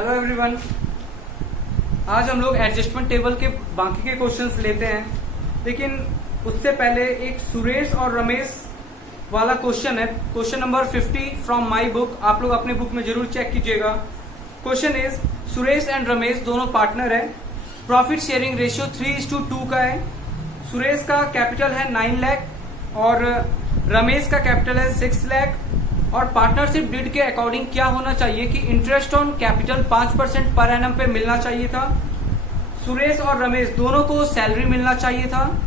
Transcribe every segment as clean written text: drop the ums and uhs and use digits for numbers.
Hello everyone. आज हम लोग एडजस्टमेंट टेबल के बाकी के क्वेश्चंस लेते हैं, लेकिन उससे पहले एक सुरेश और रमेश वाला क्वेश्चन है। Question number 50 from my book. आप लोग अपने बुक में जरूर चेक कीजिएगा। Question is, Suresh and Ramesh दोनों पार्टनर है। प्रॉफिट शेयरिंग रेशियो 3:2 का है। सुरेश का कैपिटल है 9 लाख और रमेश का कैपिटल है 6 लाख। और पार्टनरशिप डीड के अकॉर्डिंग क्या होना चाहिए कि interest on capital 5% per annum पे मिलना चाहिए था। सुरेश और रमेश दोनों को सैलरी मिलना चाहिए था।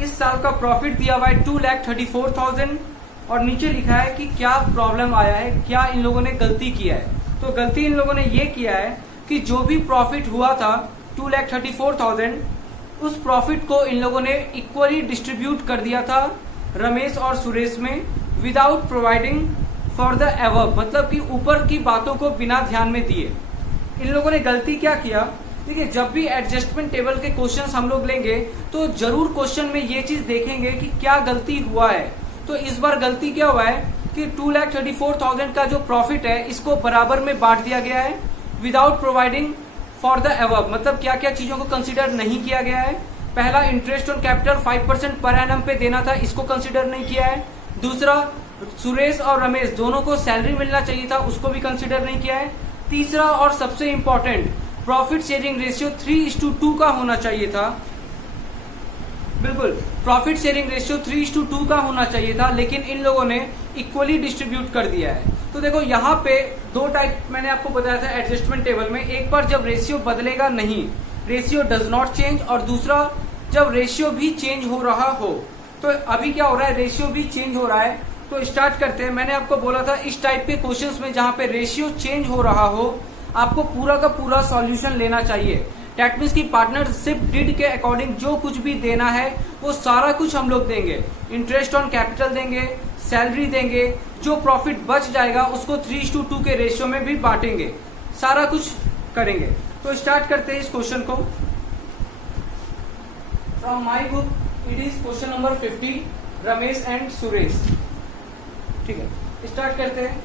इस साल का प्रॉफिट दिया हुआ है 2,34,000 और नीचे लिखा है कि क्या प्रॉब्लम आया है, क्या इन लोगों ने गलती किया है। तो गलती इन लोगों ने ये किया है कि जो भी प्रॉफिट हुआ था 2,34,000, उस प्रॉफिट को इन लोगों ने इक्वली डिस्ट्रीब्यूट कर दिया था रमेश और सुरेश में, without providing for the above, मतलब कि ऊपर की बातों को बिना ध्यान में दिए। इन लोगों ने गलती क्या किया, देखिए जब भी एडजस्टमेंट टेबल के क्वेश्चंस हम लोग लेंगे तो जरूर क्वेश्चन में ये चीज देखेंगे कि क्या गलती हुआ है। तो इस बार गलती क्या हुआ है कि 2,34,000 का जो प्रॉफिट है इसको बराबर में बांट दिया गया है without providing for the above, मतलब क्या क्या चीजों को कंसिडर नहीं किया गया है। पहला, interest on capital 5% per annum पे देना था, इसको कंसिडर नहीं किया है। दूसरा, सुरेश और रमेश दोनों को सैलरी मिलना चाहिए था, उसको भी कंसिडर नहीं किया है। तीसरा और सबसे इंपॉर्टेंट, प्रॉफिट शेयरिंग रेशियो 3:2 का होना चाहिए था। बिल्कुल, प्रॉफिट शेयरिंग रेशियो 3:2 का होना चाहिए था, लेकिन इन लोगों ने इक्वली डिस्ट्रीब्यूट कर दिया है। तो देखो यहाँ पे दो टाइप मैंने आपको बताया था एडजस्टमेंट टेबल में। एक बार जब रेशियो बदलेगा नहीं, रेशियो डज नॉट चेंज, और दूसरा जब रेशियो भी चेंज हो रहा हो। तो अभी क्या हो रहा है, रेशियो भी चेंज हो रहा है। तो स्टार्ट करते हैं। मैंने आपको बोला था इस टाइप के क्वेश्चंस में जहां पे रेशियो चेंज हो रहा हो, आपको पूरा का पूरा सॉल्यूशन लेना चाहिए। दैट मीन्स की पार्टनरशिप डीड के अकॉर्डिंग जो कुछ भी देना है वो सारा कुछ हम लोग देंगे। इंटरेस्ट ऑन कैपिटल देंगे, सैलरी देंगे, जो प्रॉफिट बच जाएगा उसको 3:2 के रेशियो में भी बांटेंगे, सारा कुछ करेंगे। तो स्टार्ट करते हैं इस क्वेश्चन को। From my book it is question number 50, Ramesh and Suresh. ठीक है, स्टार्ट करते हैं।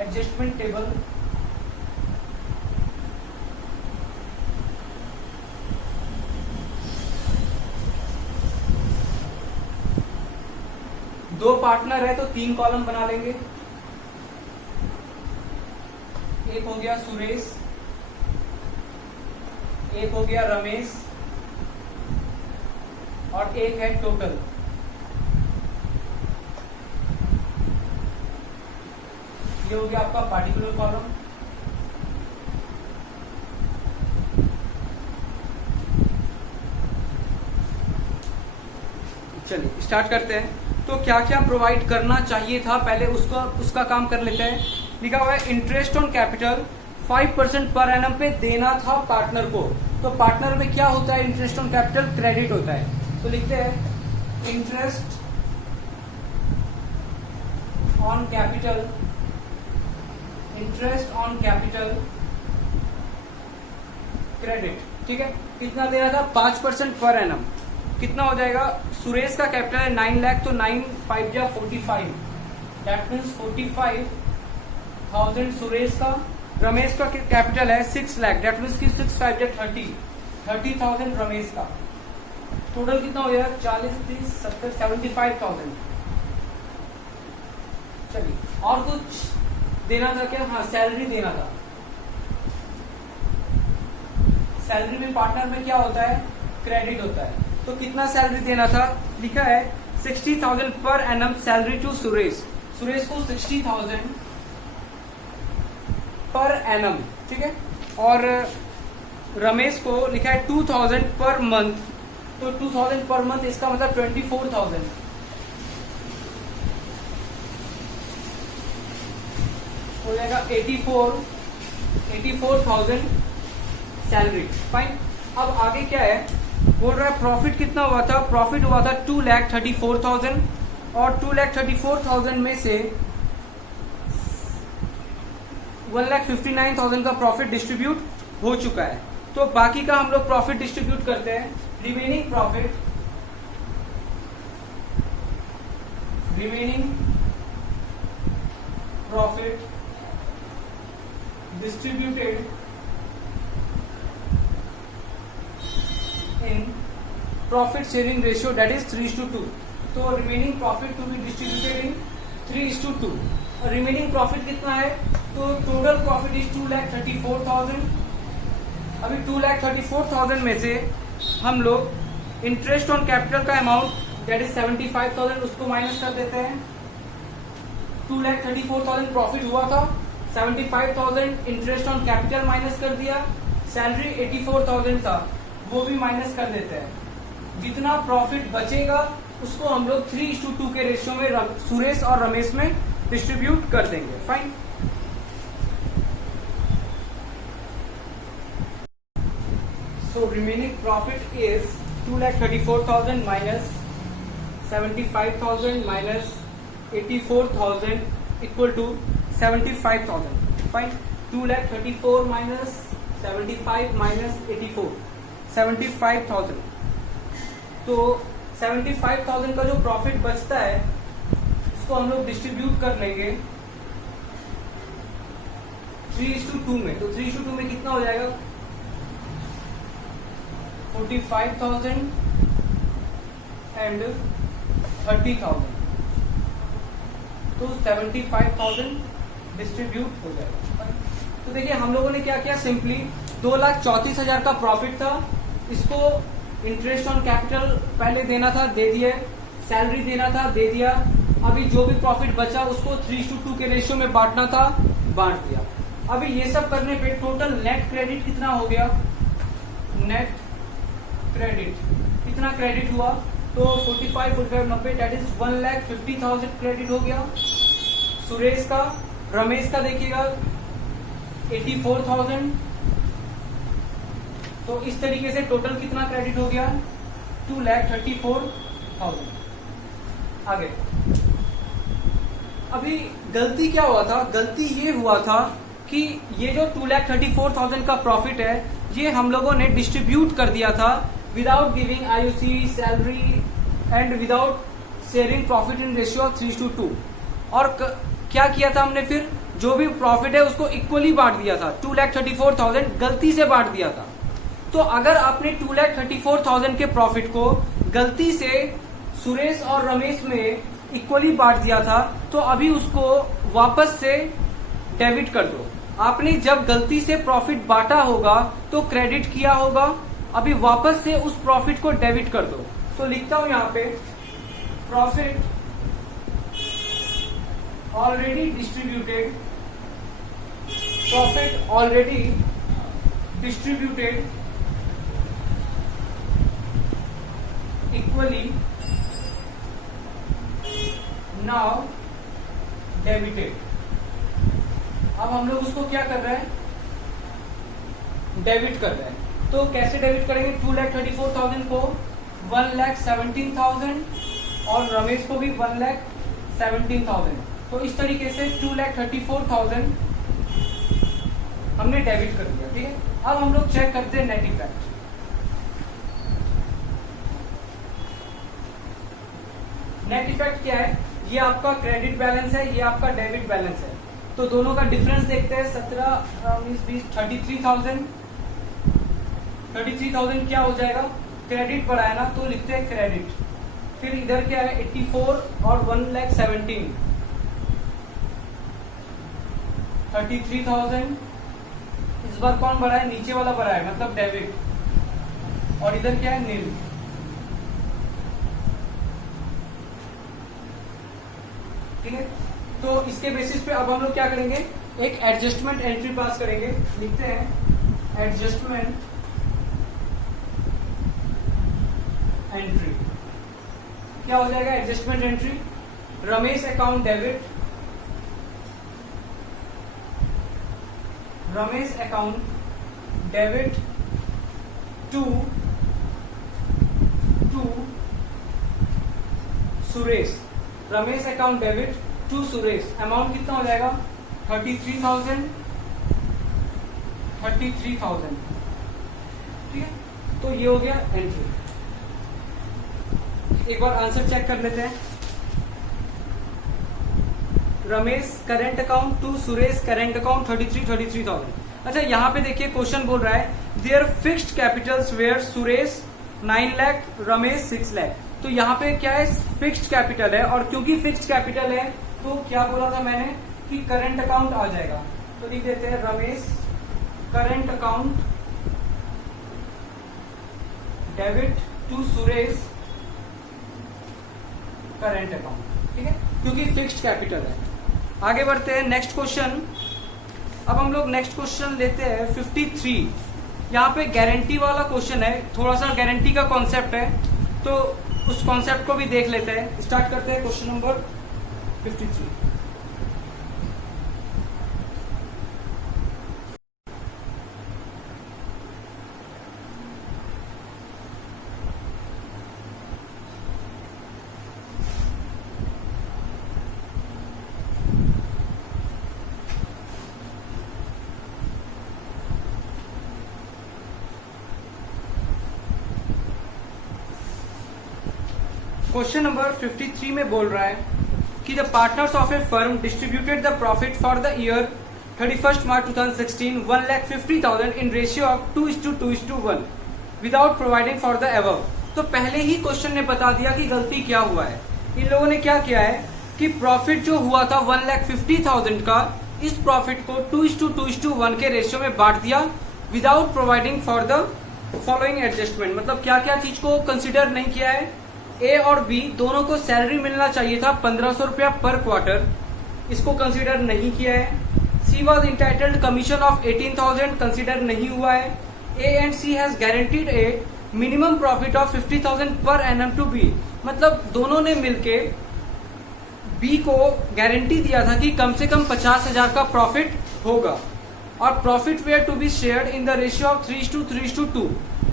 एडजस्टमेंट टेबल, दो पार्टनर है तो 3 कॉलम बना लेंगे। एक हो गया सुरेश, एक हो गया रमेश और एक है टोटल। ये हो गया आपका पार्टिकुलर कॉलम। चलिए स्टार्ट करते हैं। तो क्या क्या प्रोवाइड करना चाहिए था पहले उसका काम कर लेते हैं। लिखा हुआ है interest on capital 5% per annum पे देना था पार्टनर को। तो पार्टनर में क्या होता है, इंटरेस्ट ऑन कैपिटल क्रेडिट होता है। तो लिखते हैं interest on capital, interest on capital credit. ठीक है, कितना देना था, 5% पर एनम। कितना हो जाएगा, सुरेश का कैपिटल है 9 लाख, तो 9 5 जा 45, दैट मीन्स 45,000 सुरेश का। रमेश का कैपिटल है 6 लाख, दैट मीन्स की 6 5 जा 30,000 रमेश का। टोटल कितना हो जाएगा, 40 30 70 75,000। चलिए, और कुछ देना था क्या, हाँ सैलरी देना था। सैलरी में पार्टनर में क्या होता है, क्रेडिट होता है। तो कितना सैलरी देना था, लिखा है 60,000 per annum salary to Suresh. Suresh को 60,000 पर एनम, ठीक है। और रमेश को लिखा है 2,000 पर मंथ। तो 2,000 पर मंथ, इसका मतलब 24,000 हो जाएगा। 84,000 सैलरी, फाइन। अब आगे क्या है, बोल रहा है प्रॉफिट कितना हुआ था, प्रॉफिट हुआ था 2,34,000 और 2,34,000 में से 1,59,000 का प्रॉफिट डिस्ट्रीब्यूट हो चुका है। तो बाकी का हम लोग प्रॉफिट डिस्ट्रीब्यूट करते हैं। Remaining profit distributed in profit sharing ratio that is 3:2। तो remaining profit to be distributed in 3:2। और रिमेनिंग प्रॉफिट कितना है, तो टोटल प्रॉफिट इज 2,34,000। अभी 2,34,000 में से हम लोग इंटरेस्ट ऑन कैपिटल का अमाउंट दैट इज 75,000 उसको माइनस कर देते हैं। 2,34,000 प्रॉफिट हुआ था, 75,000 इंटरेस्ट ऑन कैपिटल माइनस कर दिया, सैलरी 84,000 था वो भी माइनस कर देते हैं। जितना प्रॉफिट बचेगा उसको हम लोग 3:2 के रेशियो में सुरेश और रमेश में डिस्ट्रीब्यूट कर देंगे। Fine. So remaining profit is 2,34,000 minus 75,000 minus 84,000 equal to 75,000. Fine. 2,34,000 minus 75 minus 84, 75,000. तो 75,000 का जो प्रॉफिट बचता है उसको हम लोग डिस्ट्रीब्यूट कर लेंगे 3:2 में। तो 3:2 में कितना हो जाएगा, 45,000 एंड 30,000। तो 75,000 डिस्ट्रीब्यूट हो जाएगा। तो देखिए हम लोगों ने क्या किया, सिंपली 2,34,000 का प्रॉफिट था, इसको इंटरेस्ट ऑन कैपिटल पहले देना था, दे दिए, सैलरी देना था, दे दिया। अभी जो भी प्रॉफिट बचा उसको 3:2 के रेशियो में बांटना था, बांट दिया। अभी ये सब करने पे टोटल नेट क्रेडिट कितना हो गया, नेट क्रेडिट कितना क्रेडिट हुआ, तो 45, 90 दैट इज 1,50,000 क्रेडिट हो गया सुरेश का। रमेश का देखिएगा 84,000। तो इस तरीके से टोटल कितना क्रेडिट हो गया, 2,34,000। आगे अभी गलती क्या हुआ था, गलती ये हुआ था कि ये जो 2,34,000 का प्रॉफिट है ये हम लोगों ने डिस्ट्रीब्यूट कर दिया था without giving IUC salary and without sharing profit in ratio of 3:2। और क्या किया था हमने, फिर जो भी प्रॉफिट है उसको इक्वली बांट दिया था। 2,34,000 गलती से बांट दिया था। तो अगर आपने 2,34,000 के प्रॉफिट को गलती से सुरेश और रमेश में इक्वली बांट दिया था तो अभी उसको वापस से डेबिट कर दो। आपने जब गलती से प्रॉफिट बांटा होगा तो क्रेडिट किया होगा, अभी वापस से उस प्रॉफिट को डेबिट कर दो। तो लिखता हूं यहां पे profit already distributed, profit already distributed equally now debited. अब हम लोग उसको क्या कर रहे हैं, डेबिट कर रहे हैं। तो कैसे डेबिट करेंगे, 2,34,000 को 1,17,000 और रमेश को भी 1,17,000। तो इस तरीके से 2,34,000 हमने डेबिट कर दिया। ठीक है, अब हम लोग चेक करते हैं नेट इफेक्ट। नेट इफेक्ट क्या है, ये आपका क्रेडिट बैलेंस है, ये आपका डेबिट बैलेंस है। तो दोनों का डिफरेंस देखते हैं, 17, 19, 20, 33,000। 33,000 क्या हो जाएगा, क्रेडिट बढ़ा है ना तो लिखते हैं क्रेडिट। फिर इधर क्या है 84 और 1,17,000, 33,000। इस बार कौन बढ़ा है, नीचे वाला बढ़ा है मतलब डेबिट। और इधर क्या है नील। ठीक है, तो इसके बेसिस पे अब हम लोग क्या करेंगे, एक एडजस्टमेंट एंट्री पास करेंगे। लिखते हैं एडजस्टमेंट एंट्री। क्या हो जाएगा adjustment entry, Ramesh account debit, Ramesh account debit to Suresh, Ramesh account debit to Suresh. Amount कितना हो जाएगा 33,000, ठीक है, तो ये हो गया एंट्री। एक बार आंसर चेक कर लेते हैं। Ramesh current account to Suresh current account 33,000। अच्छा, यहाँ पे देखिए क्वेश्चन बोल रहा है there fixed capitals were Suresh 9 lakh Ramesh 6 lakh. तो यहाँ पे क्या है, फिक्स्ड कैपिटल है, और क्योंकि फिक्स्ड कैपिटल है तो क्या बोला था मैंने कि करंट अकाउंट आ जाएगा। तो लिख देते हैं Ramesh current account debit to Suresh current account. ठीक है, क्योंकि फिक्स्ड कैपिटल है। आगे बढ़ते हैं नेक्स्ट क्वेश्चन। अब हम लोग नेक्स्ट क्वेश्चन लेते हैं 53। यहाँ पे गारंटी वाला क्वेश्चन है, थोड़ा सा गारंटी का कॉन्सेप्ट है, तो उस कॉन्सेप्ट को भी देख लेते हैं। स्टार्ट करते हैं क्वेश्चन नंबर 53। क्वेश्चन नंबर 53 में बोल रहा है कि the partners of A firm distributed the profit for the year 31 March 2016 1,50,000 in ratio of 2:2:1 without providing for the above. तो पहले ही क्वेश्चन ने बता दिया कि गलती क्या हुआ है। इन लोगों ने क्या किया है कि प्रॉफिट जो हुआ था 1,50,000 का, इस प्रॉफिट को 2:2:1 के रेशियो में बांट दिया without providing for the following adjustment. मतलब क्या क्या चीज को कंसिडर नहीं किया है। ए और बी दोनों को सैलरी मिलना चाहिए था 1,500 रुपया पर क्वार्टर, इसको कंसीडर नहीं किया है। C was entitled commission of 18,000, consider नहीं हुआ है। A and C has guaranteed a minimum profit of 50,000 per annum to be. मतलब दोनों ने मिलके बी को गारंटी दिया था कि कम से कम 50,000 का प्रॉफिट होगा, और profit were to be shared in the ratio of 3:3:2।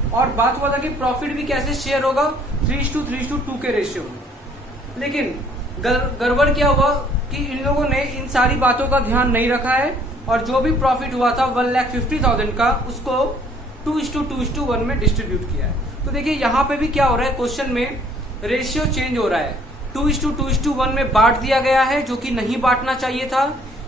और बात हुआ था कि प्रॉफिट भी कैसे शेयर होगा, 3:3:2 के रेशियो में। लेकिन गड़बड़ क्या हुआ कि इन लोगों ने इन सारी बातों का ध्यान नहीं रखा है, और जो भी प्रॉफिट हुआ था 1,50,000 का, उसको 2:2:1 में डिस्ट्रीब्यूट किया है। तो देखिए यहाँ पे भी क्या हो रहा है, क्वेश्चन में रेशियो चेंज हो रहा है। 2:2:1 में बांट दिया गया है, जो कि नहीं बांटना चाहिए था,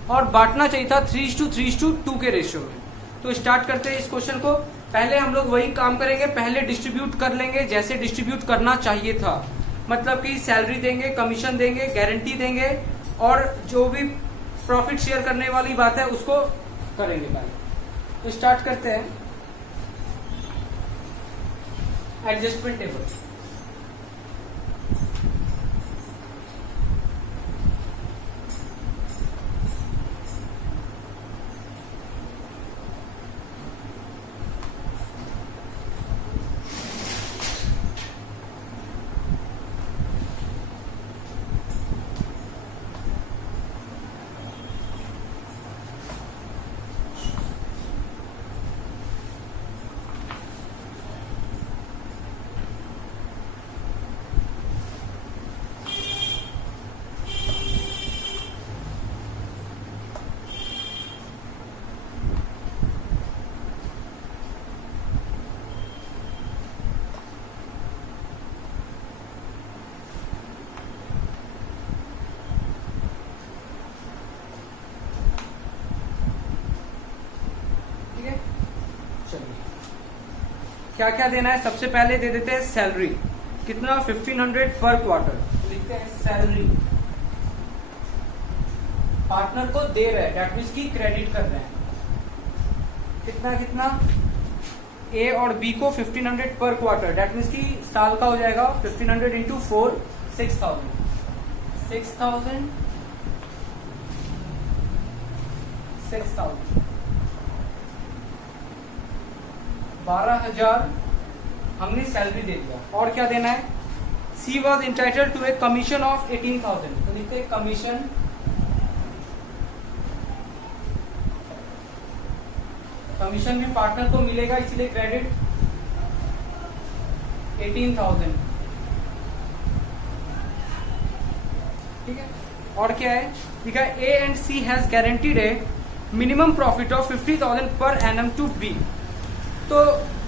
और बांटना चाहिए था 3:3:2 के रेशियो में। तो स्टार्ट करते हैं इस क्वेश्चन को। पहले हम लोग वही काम करेंगे, पहले डिस्ट्रीब्यूट कर लेंगे जैसे डिस्ट्रीब्यूट करना चाहिए था। मतलब कि सैलरी देंगे, कमीशन देंगे, गारंटी देंगे, और जो भी प्रॉफिट शेयर करने वाली बात है उसको करेंगे पहले। तो स्टार्ट करते हैं एडजस्टमेंट टेबल। क्या क्या देना है, सबसे पहले दे देते हैं सैलरी। कितना, 1,500 पर क्वार्टर। लिखते हैं सैलरी पार्टनर को दे रहे हैं, डेट मीन्स की क्रेडिट कर रहे हैं। कितना कितना, ए और बी को 1,500 पर क्वार्टर, डेट मीन्स की साल का हो जाएगा 1,500 इंटू 4, 6,000 6,000 12,000 हमने सैलरी दे दिया। और क्या देना है, C was entitled to a commission of 18,000। तो लिखते हैं कमीशन, कमीशन भी पार्टनर को मिलेगा इसलिए क्रेडिट 18,000। ठीक है, और क्या है, लिखा है A and C has guaranteed a minimum profit of 50,000 per annum to be. तो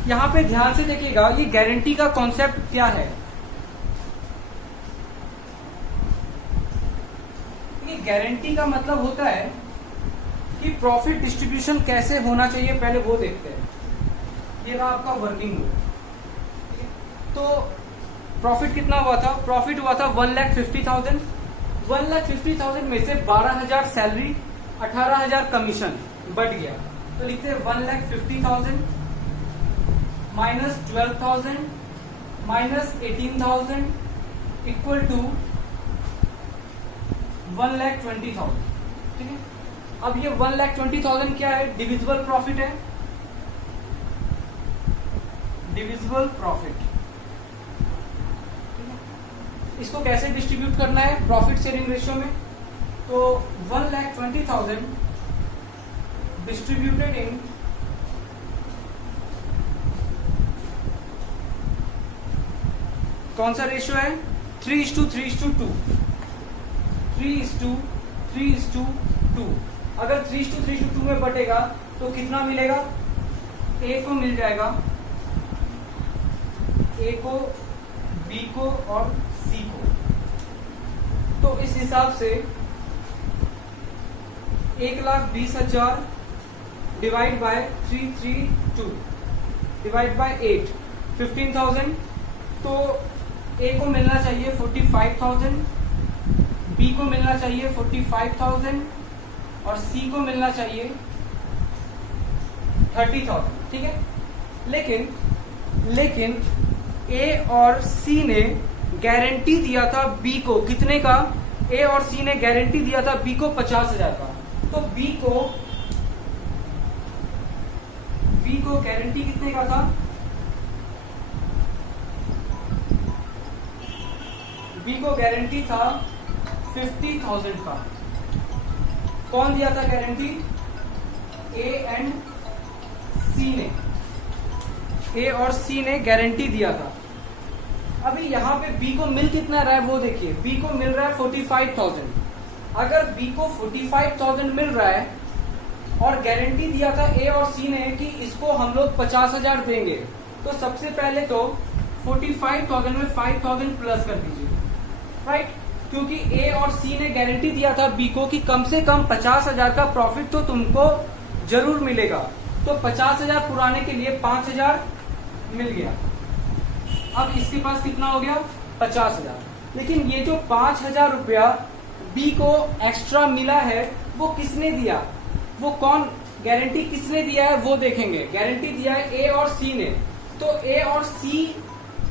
यहाँ पे ध्यान से देखिएगा, ये गारंटी का कॉन्सेप्ट क्या है। ये गारंटी का मतलब होता है कि प्रॉफिट डिस्ट्रीब्यूशन कैसे होना चाहिए, पहले वो देखते हैं। ये रहा आपका वर्किंग रूल। तो प्रॉफिट कितना हुआ था? प्रॉफिट हुआ था 1,50,000। 1,50,000 में से 12,000 सैलरी, 18,000 कमीशन बढ़ गया, तो लिखते हैं 1,50,000 माइनस 12,000 माइनस 18,000 इक्वल टू 1,20,000। ठीक है, अब ये 1,20,000 क्या है? डिविजिबल प्रॉफिट है, डिविजिबल प्रॉफिट। इसको कैसे डिस्ट्रीब्यूट करना है प्रॉफिट शेयरिंग रेशियो में? तो 1,20,000 डिस्ट्रीब्यूटेड इन कौन सा रेशियो है? 3:3:2। 3:3:2। अगर 3:3:2 में बटेगा तो कितना मिलेगा? ए को मिल जाएगा, ए को, बी को और सी को। तो इस हिसाब से 1,20,000 डिवाइड बाय 3:3:2 डिवाइड बाय 8, 15,000। तो ए को मिलना चाहिए 45,000, बी को मिलना चाहिए 45,000 और सी को मिलना चाहिए 30,000। ठीक है, लेकिन ए और सी ने गारंटी दिया था बी को कितने का? ए और सी ने गारंटी दिया था बी को 50,000 का। तो बी को गारंटी कितने का था? बी को गारंटी था 50,000 का। कौन दिया था गारंटी? ए एंड सी ने, ए और सी ने गारंटी दिया था। अभी यहाँ पे बी को मिल कितना रहा है वो देखिए, बी को मिल रहा है 45,000। अगर बी को 45,000 मिल रहा है और गारंटी दिया था ए और सी ने कि इसको हम लोग 50,000 देंगे, तो सबसे पहले तो 45,000 में 5,000 प्लस कर दीजिए, राइट? क्योंकि ए और सी ने गारंटी दिया था बी को कि कम से कम 50,000 का प्रॉफिट तो तुमको जरूर मिलेगा। तो 50,000 पुराने के लिए 5,000 मिल गया। अब इसके पास कितना हो गया? 50,000। लेकिन ये जो 5,000 रुपया बी को एक्स्ट्रा मिला है वो किसने दिया? वो कौन गारंटी किसने दिया है वो देखेंगे। गारंटी दिया है ए और सी ने, तो ए और सी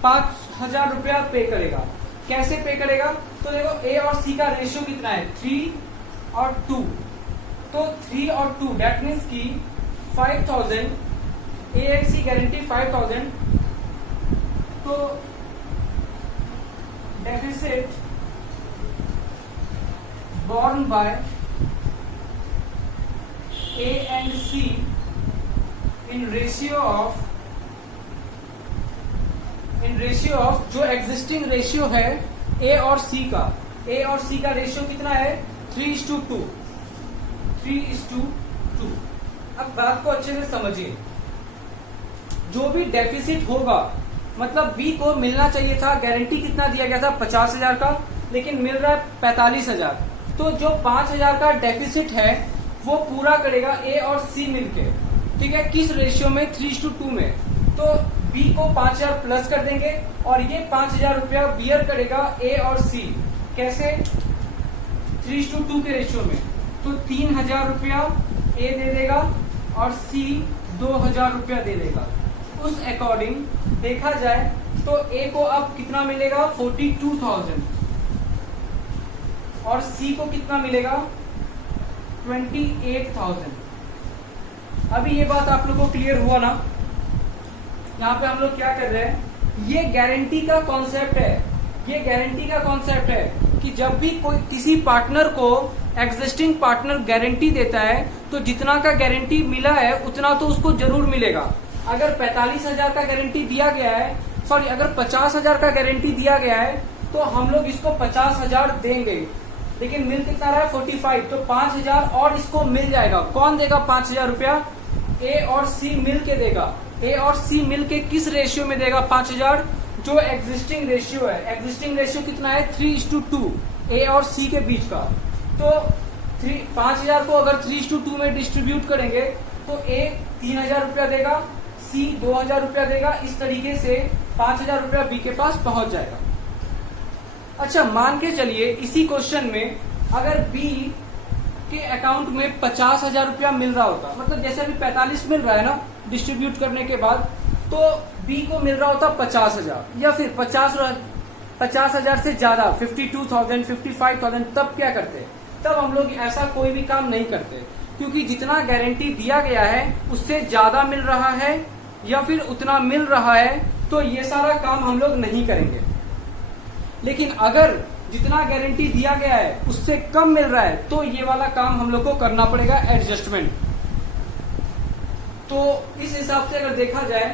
5,000 रुपया पे करेगा। कैसे पे करेगा? तो देखो ए और सी का रेशियो कितना है? 3 और 2। तो 3 और 2 दैट मीन्स की 5,000, ए एंड सी गारंटी 5,000। तो deficit borne by A and C in ratio of जो एग्जिस्टिंग रेशियो है A और C का, A और C का रेशियो कितना है? 3:2। 3:2। अब बात को अच्छे से समझिए। जो भी डेफिसिट होगा, मतलब B को मिलना चाहिए था, गारंटी कितना दिया गया था? 50,000 का, लेकिन मिल रहा है 45,000। तो जो 5,000 का डेफिसिट है वो पूरा करेगा ए और सी मिलके। ठीक है, किस रेशियो में? 3:2 में। तो बी को 5,000 प्लस कर देंगे और ये 5,000 रुपया बियर करेगा ए और सी। कैसे? 3:2 के रेशियो में। तो 3,000 रुपया ए दे देगा और सी 2,000 रुपया दे देगा। उस अकॉर्डिंग देखा जाए तो ए को अब कितना मिलेगा? 42,000 और सी को कितना मिलेगा? 28,000। अभी ये बात आप लोगों को क्लियर हुआ ना? यहाँ पे हम लोग क्या कर रहे हैं, ये गारंटी का कॉन्सेप्ट है। ये गारंटी का कॉन्सेप्ट है कि जब भी कोई किसी पार्टनर को एग्जिस्टिंग पार्टनर गारंटी देता है तो जितना का गारंटी मिला है उतना तो उसको जरूर मिलेगा। अगर 45,000 का गारंटी दिया गया है, सॉरी अगर 50,000 का गारंटी दिया गया है तो हम लोग इसको 50,000 देंगे, लेकिन मिल कितना रहा है? 45। तो 5,000 और इसको मिल जाएगा। कौन देगा 5,000 रुपया? ए और सी मिल के देगा। ए और सी मिलके किस रेशियो में देगा 5000? जो एग्जिस्टिंग रेशियो है, एग्जिस्टिंग रेशियो कितना है 3:2 ए और सी के बीच का। तो 5000 को अगर 3:2 में डिस्ट्रीब्यूट करेंगे तो ए 3000 रुपया देगा, सी 2000 रुपया देगा। इस तरीके से 5000 रुपया बी के पास पहुंच जाएगा। अच्छा, मान के चलिए इसी क्वेश्चन में अगर बी के अकाउंट में 50,000 रुपया मिल रहा होता, मतलब जैसे अभी 45 मिल रहा है ना डिस्ट्रीब्यूट करने के बाद, तो बी को मिल रहा होता 50,000 या फिर 50,000 से ज्यादा 52,000, 55,000, तब क्या करते? तब हम लोग ऐसा कोई भी काम नहीं करते, क्योंकि जितना गारंटी दिया गया है उससे ज्यादा मिल रहा है या फिर उतना मिल रहा है, तो ये सारा काम हम लोग नहीं करेंगे। लेकिन अगर जितना गारंटी दिया गया है उससे कम मिल रहा है तो ये वाला काम हम लोग को करना पड़ेगा, एडजस्टमेंट। तो इस हिसाब से अगर देखा जाए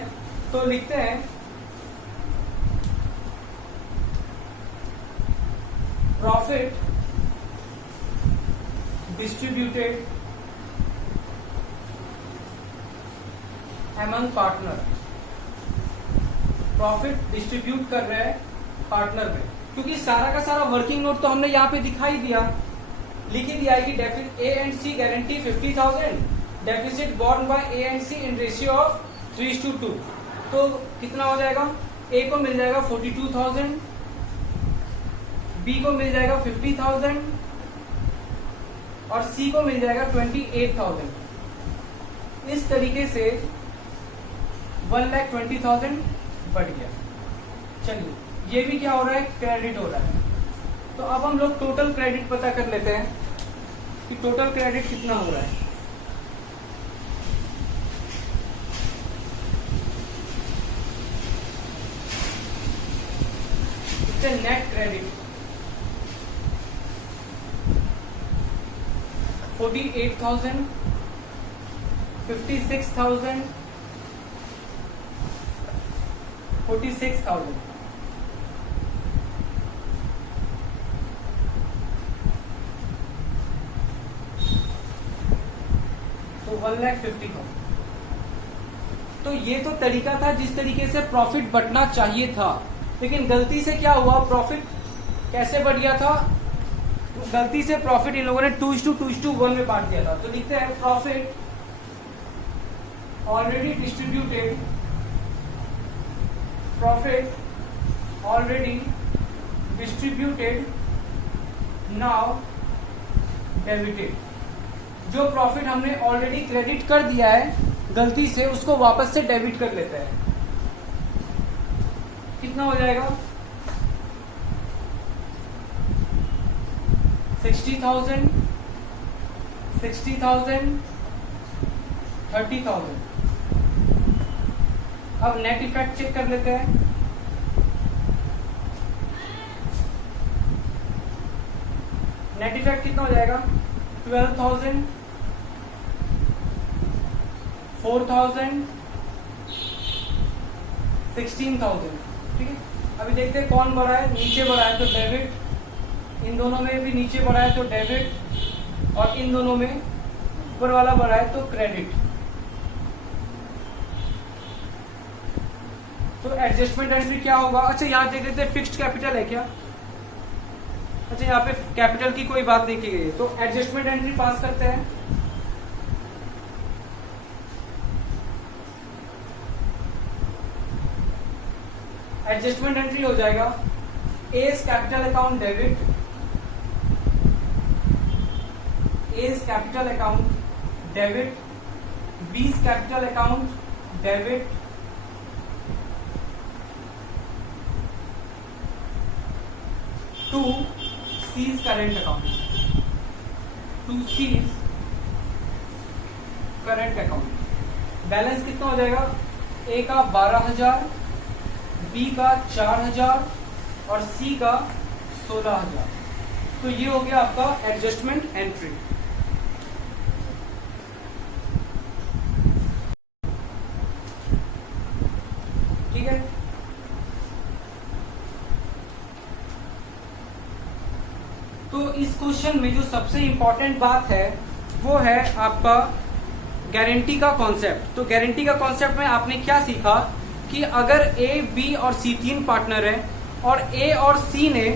तो लिखते हैं profit distributed among partner. Profit distribute कर रहे हैं पार्टनर में, क्योंकि सारा का सारा वर्किंग नोट तो हमने यहाँ पे दिखाई दिया, लिख ही दिया है कि A and C guarantee 50,000, deficit borne by A and C in ratio of 3:2। तो कितना हो जाएगा? ए को मिल जाएगा 42,000, बी को मिल जाएगा 50,000 और सी को मिल जाएगा 28,000। इस तरीके से 1,20,000 बढ़ गया। चलिए, ये भी क्या हो रहा है? क्रेडिट हो रहा है। तो अब हम लोग टोटल क्रेडिट पता कर लेते हैं कि टोटल क्रेडिट कितना हो रहा है। Net credit 48,000, 56,000, 46,000। तो 1,50,000। तो ये तो तरीका था जिस तरीके से प्रॉफिट बढ़ना चाहिए था, लेकिन गलती से क्या हुआ? प्रॉफिट कैसे बढ़ गया था? गलती से प्रॉफिट इन लोगों ने 2:1 में बांट दिया था। तो लिखते हैं profit already distributed, profit already distributed now debited. जो प्रॉफिट हमने ऑलरेडी क्रेडिट कर दिया है गलती से, उसको वापस से डेबिट कर लेते हैं। कितना हो जाएगा? 60,000, 60,000, 30,000। अब नेट इफेक्ट चेक कर लेते हैं। नेट इफेक्ट कितना हो जाएगा? 12,000, 4,000, 16,000। ठीक है, अभी देखते हैं कौन बढ़ा है। नीचे बढ़ा है तो डेबिट, इन दोनों में भी नीचे बढ़ा है तो डेबिट, और इन दोनों में ऊपर वाला बढ़ा है तो क्रेडिट। तो एडजस्टमेंट एंट्री क्या होगा? अच्छा, यहाँ देख लेते हैं फिक्स्ड कैपिटल है क्या? अच्छा, यहाँ पे कैपिटल की कोई बात नहीं की गई है, तो एडजस्टमेंट एंट्री पास करते हैं। एडजस्टमेंट एंट्री हो जाएगा A's capital account debit, A's capital account debit, B's capital account debit, to C's current account, to C's current account. Balance कितना हो जाएगा? ए का 12,000, बी का 4,000 और सी का 16,000। तो ये हो गया आपका एडजस्टमेंट एंट्री। ठीक है, तो इस क्वेश्चन में जो सबसे इंपॉर्टेंट बात है वो है आपका गारंटी का कॉन्सेप्ट। तो गारंटी का कॉन्सेप्ट में आपने क्या सीखा कि अगर ए, बी और सी 3 पार्टनर हैं और ए और सी ने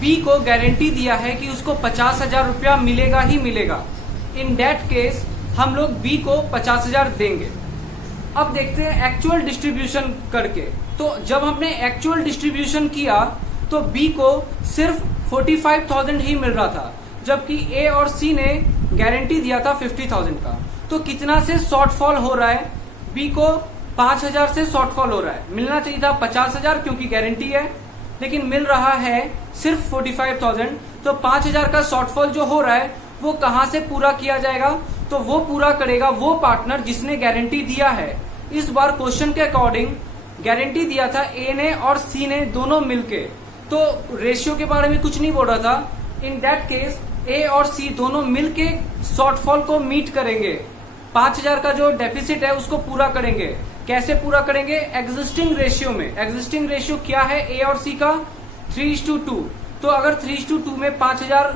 बी को गारंटी दिया है कि उसको 50,000 रुपया मिलेगा ही मिलेगा, इन दैट केस हम लोग बी को 50,000 देंगे। अब देखते हैं एक्चुअल डिस्ट्रीब्यूशन करके। तो जब हमने एक्चुअल डिस्ट्रीब्यूशन किया तो बी को सिर्फ 45,000 ही मिल रहा था, जबकि ए और सी ने गारंटी दिया था 50,000 का। तो कितना से शॉर्टफॉल हो रहा है? बी को 5,000 से शॉर्टफॉल हो रहा है। मिलना चाहिए था 50,000 क्योंकि गारंटी है, लेकिन मिल रहा है सिर्फ 45,000। तो 5,000 का शॉर्टफॉल जो हो रहा है वो कहां से पूरा किया जाएगा? तो वो पूरा करेगा वो पार्टनर जिसने गारंटी दिया है। इस बार क्वेश्चन के अकॉर्डिंग गारंटी दिया था ए ने और सी ने दोनों मिलके, तो रेशियो के बारे में कुछ नहीं बोल रहा था। इन दैट केस ए और सी दोनों मिलके शॉर्टफॉल को मीट करेंगे, 5,000 का जो डेफिसिट है उसको पूरा करेंगे। कैसे पूरा करेंगे? एग्जिस्टिंग रेशियो में। एग्जिस्टिंग रेशियो क्या है ए और सी का? 3:2। तो अगर 3:2 में 5,000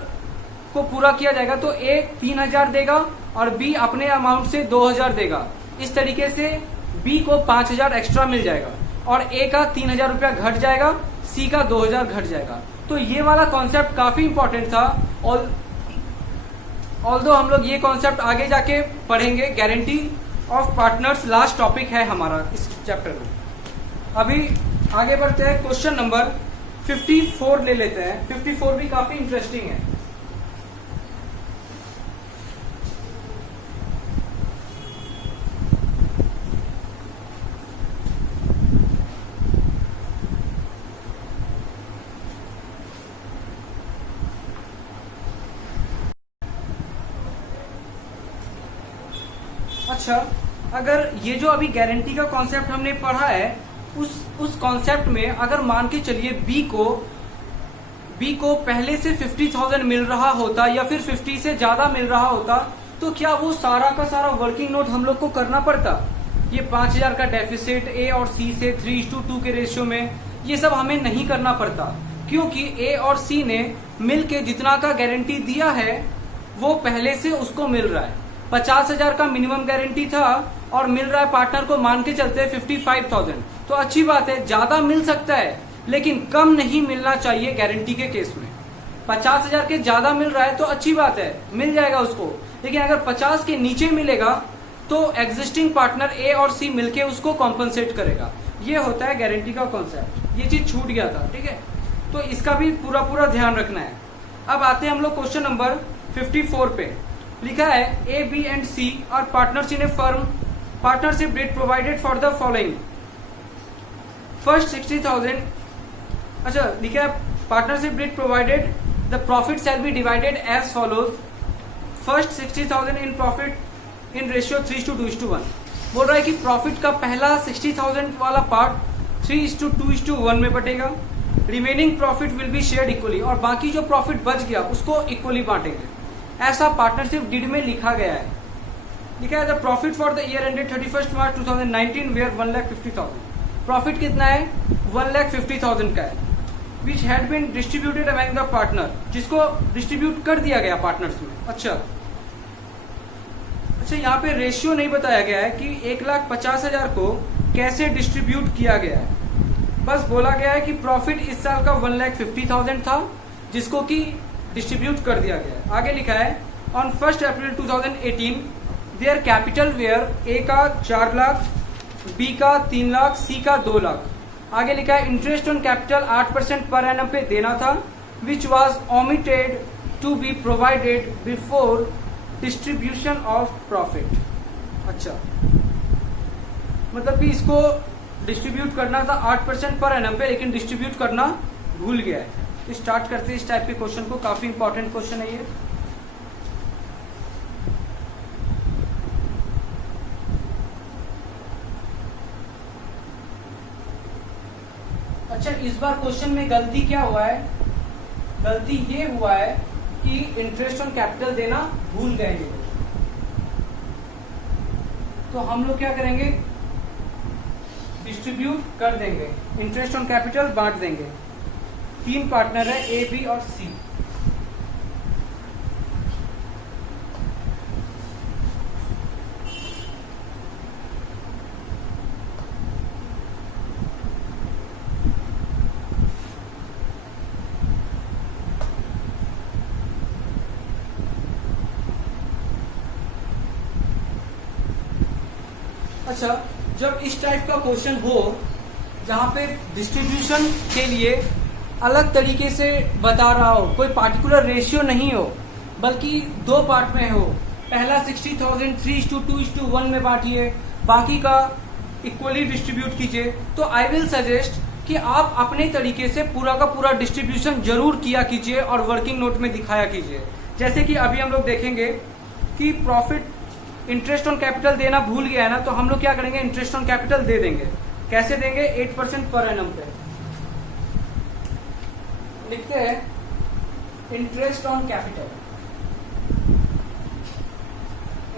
को पूरा किया जाएगा तो ए 3,000 देगा और बी अपने अमाउंट से 2,000 देगा। इस तरीके से बी को 5,000 एक्स्ट्रा मिल जाएगा और ए का 3,000 रुपया घट जाएगा, सी का 2,000 घट जाएगा। तो ये वाला कॉन्सेप्ट काफी इंपॉर्टेंट था। ऑल्दो हम लोग ये कॉन्सेप्ट आगे जाके पढ़ेंगे। Guarantee of partners last topic है हमारा इस चैप्टर में। अभी आगे बढ़ते हैं, क्वेश्चन नंबर 54 ले लेते हैं। 54 भी काफी इंटरेस्टिंग है। अच्छा, अगर ये जो अभी गारंटी का कॉन्सेप्ट हमने पढ़ा है उस कॉन्सेप्ट में अगर मान के चलिए बी को पहले से 50,000 मिल रहा होता या फिर 50 से ज्यादा मिल रहा होता, तो क्या वो सारा का सारा वर्किंग नोट हम लोग को करना पड़ता? ये 5,000 का डेफिसिट ए और सी से 3:2 के रेशियो में, ये सब हमें नहीं करना पड़ता, क्योंकि ए और सी ने मिल के जितना का गारंटी दिया है वो पहले से उसको मिल रहा है। 50,000 का मिनिमम गारंटी था और मिल रहा है पार्टनर को, मान के चलते हैं 55,000। तो अच्छी बात है, ज्यादा मिल सकता है लेकिन कम नहीं मिलना चाहिए गारंटी के केस में। 50,000 के ज्यादा मिल रहा है तो अच्छी बात है, मिल जाएगा उसको, लेकिन अगर 50 के नीचे मिलेगा तो एग्जिस्टिंग पार्टनर ए और सी मिलके उसको कॉम्पनसेट करेगा। ये होता है गारंटी का कॉन्सेप्ट। ये चीज छूट गया था, ठीक है, तो इसका भी पूरा ध्यान रखना है। अब आते हैं हम लोग क्वेश्चन नंबर 54 पे। लिखा है A, B and C are partners in a firm, partnership deed provided for the following. First 60,000, अच्छा लिखा है partnership deed provided the profit shall be divided as follows. First 60,000 in profit in ratio 3:2:1। बोल रहा है कि profit का पहला 60,000 वाला पार्ट 3:2:1 में बटेगा। Remaining profit will be shared equally, और बाकी जो प्रॉफिट बच गया उसको इक्वली बांटेंगे। ऐसा पार्टनरशिप डीड में लिखा गया है। लिखा है the profit for the year ended 31 March 2019 were 1,50,000। Profit कितना है? 1,50,000 का है, which had been distributed among the partner, जिसको डिस्ट्रीब्यूट कर दिया गया पार्टनर्स में। अच्छा, यहाँ पे रेशियो नहीं बताया गया है कि 1,50,000 को कैसे डिस्ट्रीब्यूट किया गया है। बस बोला गया है कि प्रॉफिट इस साल का 1,50,000 था जिसको कि डिस्ट्रीब्यूट कर दिया गया है। आगे लिखा है on 1 April 2018 their capital were A का 4 लाख, बी का 3 लाख, सी का 2 लाख। आगे लिखा है interest on capital 8% per annum पे देना था, which was omitted to be provided before distribution of profit. अच्छा, मतलब कि इसको डिस्ट्रीब्यूट करना था 8% पर एनम पे, लेकिन डिस्ट्रीब्यूट करना भूल गया है। स्टार्ट करते हैं इस टाइप के क्वेश्चन को, काफी इंपॉर्टेंट क्वेश्चन है ये। अच्छा, इस बार क्वेश्चन में गलती क्या हुआ है? गलती ये हुआ है कि इंटरेस्ट ऑन कैपिटल देना भूल गए हैं। तो हम लोग क्या करेंगे? डिस्ट्रीब्यूट कर देंगे, इंटरेस्ट ऑन कैपिटल बांट देंगे। 3 पार्टनर है ए, बी और सी। अच्छा, जब इस टाइप का क्वेश्चन हो जहाँ पे डिस्ट्रीब्यूशन के लिए अलग तरीके से बता रहा हो, कोई पार्टिकुलर रेशियो नहीं हो बल्कि दो पार्ट में हो, पहला 60,000 3:2:1 में बांटिए, बाकी का इक्वली डिस्ट्रीब्यूट कीजिए, तो आई विल सजेस्ट कि आप अपने तरीके से पूरा का पूरा डिस्ट्रीब्यूशन जरूर किया कीजिए और वर्किंग नोट में दिखाया कीजिए। जैसे कि अभी हम लोग देखेंगे कि प्रॉफिट इंटरेस्ट ऑन कैपिटल देना भूल गया है ना, तो हम लोग क्या करेंगे, इंटरेस्ट ऑन कैपिटल दे देंगे। कैसे देंगे, 8% पर एनम पे लिखते हैं interest on capital,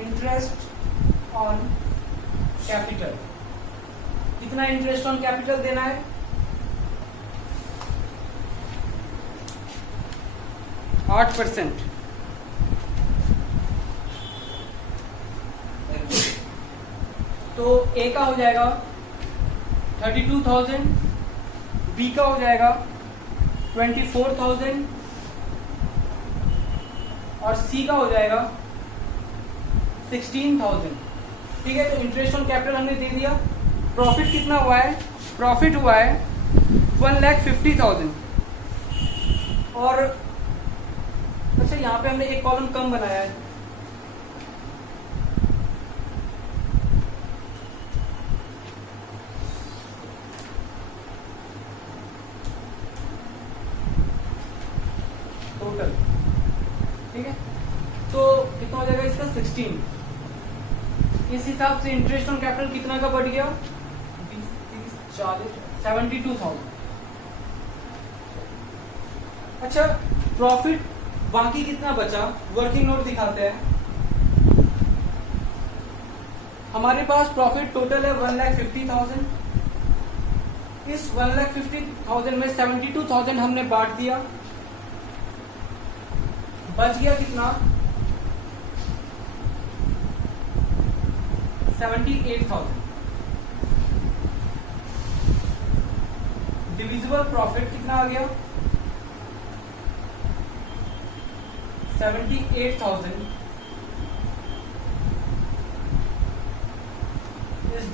interest on capital. कितना इंटरेस्ट ऑन कैपिटल देना है, 8%। तो ए का हो जाएगा 32,000, बी का हो जाएगा 24,000 और सी का हो जाएगा 16,000। ठीक है, तो इंटरेस्ट ऑन कैपिटल हमने दे दिया। प्रॉफिट कितना हुआ है, प्रॉफिट हुआ है 1,50,000। और अच्छा, यहाँ पे हमने एक कॉलम कम बनाया है, टोटल। ठीक है, तो कितना हो जाएगा इसका 16। इस हिसाब से इंटरेस्ट ऑन कैपिटल कितना का बढ़ गया, 20, 30, 40, 72,000। अच्छा, प्रॉफिट बाकी कितना बचा, वर्किंग नोट दिखाते हैं। हमारे पास प्रॉफिट टोटल है 1,50,000। इस 1,50,000 में 72,000 हमने बांट दिया, बच गया कितना, 78,000। डिविजिबल प्रॉफिट कितना आ गया, 78,000 is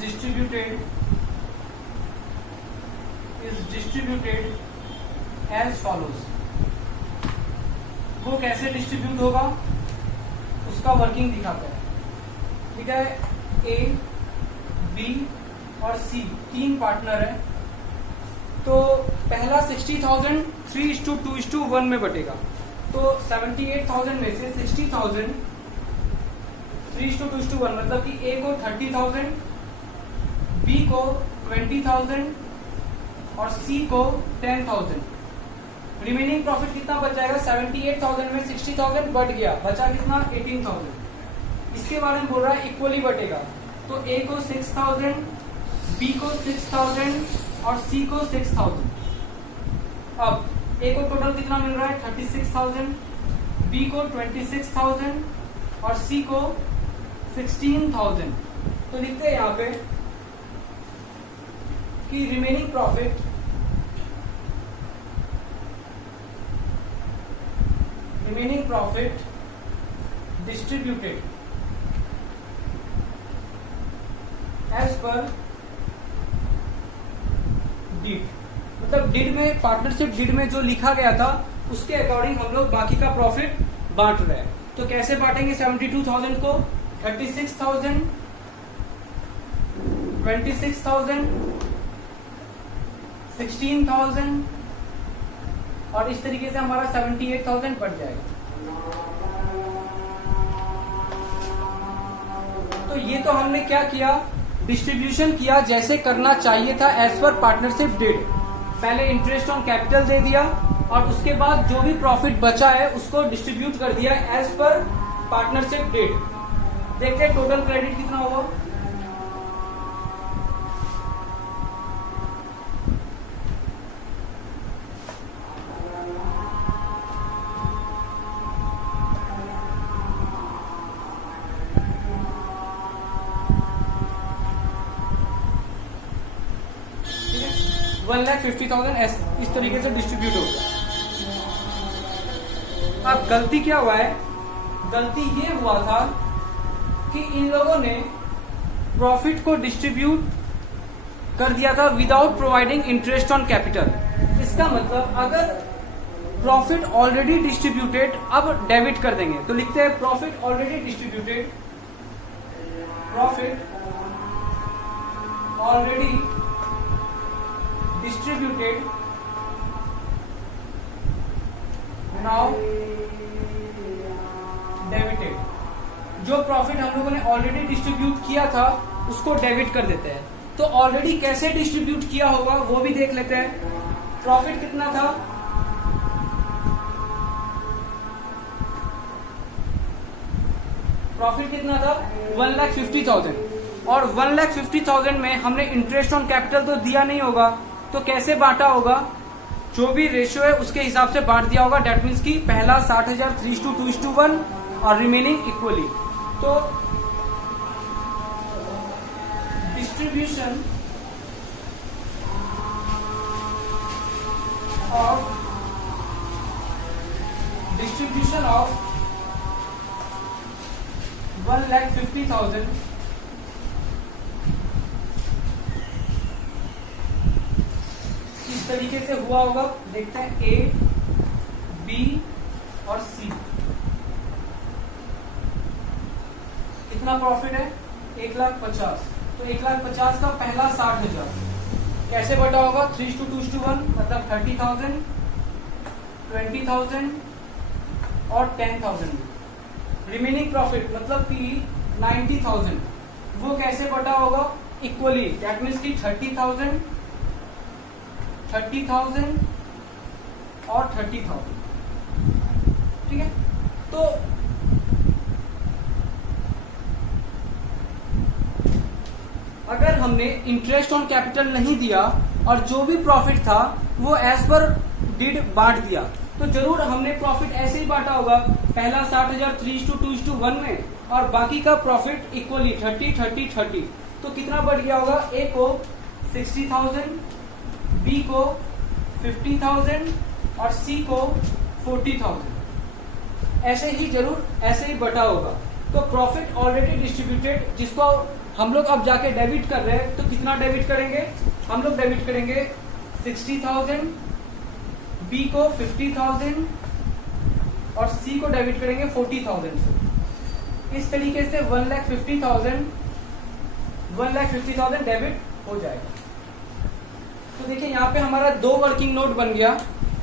distributed as follows। वो कैसे डिस्ट्रीब्यूट होगा उसका वर्किंग दिखाता है। ठीक है, ए, बी और सी तीन पार्टनर है, तो पहला 60,000 3:2:1 में बटेगा। तो 78,000 में से 60,000 3:2:1 मतलब कि ए को 30,000, बी को 20,000 और सी को 10,000। रिमेनिंग प्रॉफिट कितना बच जाएगा, 78,000 में 60,000 बढ़ गया, बचा कितना, 18,000। इसके बारे में बोल रहा है इक्वली बटेगा, तो ए को 6,000, बी को 6,000 और सी को 6,000। अब ए को टोटल कितना मिल रहा है, 36,000, बी को 26,000 और सी को 16,000। तो लिखते हैं यहाँ पे कि remaining profit distributed as per deed, मतलब डीड में, पार्टनरशिप डीड में जो लिखा गया था उसके अकॉर्डिंग हम लोग बाकी का प्रॉफिट बांट रहे हैं। तो कैसे बांटेंगे, 72,000 को 36,000, 26,000, 16,000 और इस तरीके से हमारा 78,000 बढ़ जाएगा। तो ये तो हमने क्या किया, डिस्ट्रीब्यूशन किया जैसे करना चाहिए था एज पर पार्टनरशिप डीड। पहले इंटरेस्ट ऑन कैपिटल दे दिया और उसके बाद जो भी प्रॉफिट बचा है उसको डिस्ट्रीब्यूट कर दिया एज पर पार्टनरशिप डीड। देखते हैं टोटल क्रेडिट कितना होगा। ठीक है, 1,50,000 इस तरीके से डिस्ट्रीब्यूट होगा। अब गलती क्या हुआ है, गलती ये हुआ था कि इन लोगों ने प्रॉफिट को डिस्ट्रीब्यूट कर दिया था without providing interest on capital. इसका मतलब अगर प्रॉफिट ऑलरेडी डिस्ट्रीब्यूटेड, अब डेबिट कर देंगे तो लिखते हैं profit already distributed, profit already distributed, now debited. जो प्रॉफिट हम लोगों ने ऑलरेडी डिस्ट्रीब्यूट किया था उसको डेबिट कर देते हैं। तो ऑलरेडी कैसे डिस्ट्रीब्यूट किया होगा वो भी देख लेते हैं। प्रॉफिट कितना था, प्रॉफिट कितना था 1,50,000 और 1,50,000 में हमने इंटरेस्ट ऑन कैपिटल तो दिया नहीं होगा, तो कैसे बांटा होगा, जो भी रेशियो है उसके हिसाब से बांट दिया होगा। डेट मीन्स की पहला 60,000 3:2:1 और रिमेनिंग इक्वली। तो डिस्ट्रीब्यूशन ऑफ 1,50,000 इस तरीके से हुआ होगा। देखते हैं ए, बी और सी कितना प्रॉफिट है 1,50,000। तो 1,50,000 का पहला 60,000 कैसे बटा होगा 3:2:1 मतलब 30,000, 20,000 और 10,000। रिमेनिंग प्रॉफिट मतलब कि 90,000 वो कैसे बटा होगा इक्वली, दैट मीन्स की 30,000 और 30,000। ठीक है, तो अगर हमने इंटरेस्ट ऑन कैपिटल नहीं दिया और जो भी प्रॉफिट था वो एज पर डिड बांट दिया, तो जरूर हमने प्रॉफिट ऐसे ही बांटा होगा, पहला 60,000 3:2:1 में और बाकी का प्रॉफिट इक्वली 30। तो कितना बढ़ गया होगा, ए को 60,000, बी को 50,000 और सी को 40,000। ऐसे ही जरूर ऐसे ही बटा होगा। तो प्रॉफिट ऑलरेडी डिस्ट्रीब्यूटेड जिसको हम लोग अब जाके डेबिट कर रहे हैं, तो कितना डेबिट करेंगे, हम लोग डेबिट करेंगे 60,000, बी को 50,000 और सी को डेबिट करेंगे 40,000। इस तरीके से 1,50,000 डेबिट हो जाएगा। तो देखिए यहाँ पे हमारा 2 वर्किंग नोट बन गया।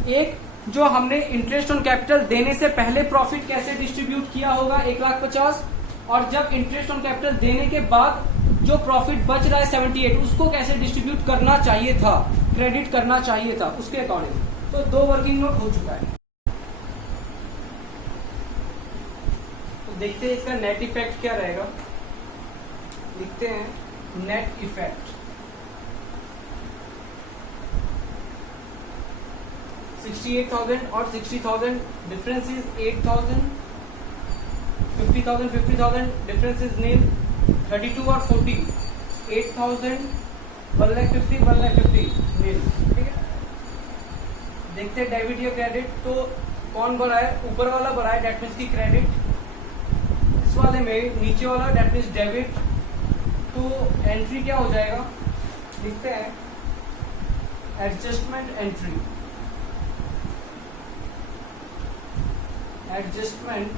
एक जो हमने इंटरेस्ट ऑन कैपिटल देने से पहले प्रॉफिट कैसे डिस्ट्रीब्यूट किया होगा 1,50,000, और जब इंटरेस्ट ऑन कैपिटल देने के बाद जो प्रॉफिट बच रहा है 78 उसको कैसे डिस्ट्रीब्यूट करना चाहिए था, क्रेडिट करना चाहिए था उसके अकॉर्डिंग। तो 2 वर्किंग नोट हो चुका है। तो देखते हैं इसका नेट इफेक्ट क्या रहेगा। लिखते हैं नेट इफेक्ट 68,000 और 60,000 डिफरेंस इज 8,000, 50,000 डिफरेंस इज नील, 32 और 40 8,000, 1,50,000 नील। ठीक है, देखते हैं डेबिट या क्रेडिट। तो कौन भरा है, ऊपर वाला भरा है, डेट मीन्स की क्रेडिट। इस वाले में नीचे वाला डेट मीन्स डेबिट। तो एंट्री क्या हो जाएगा, लिखते हैं adjustment entry. Adjustment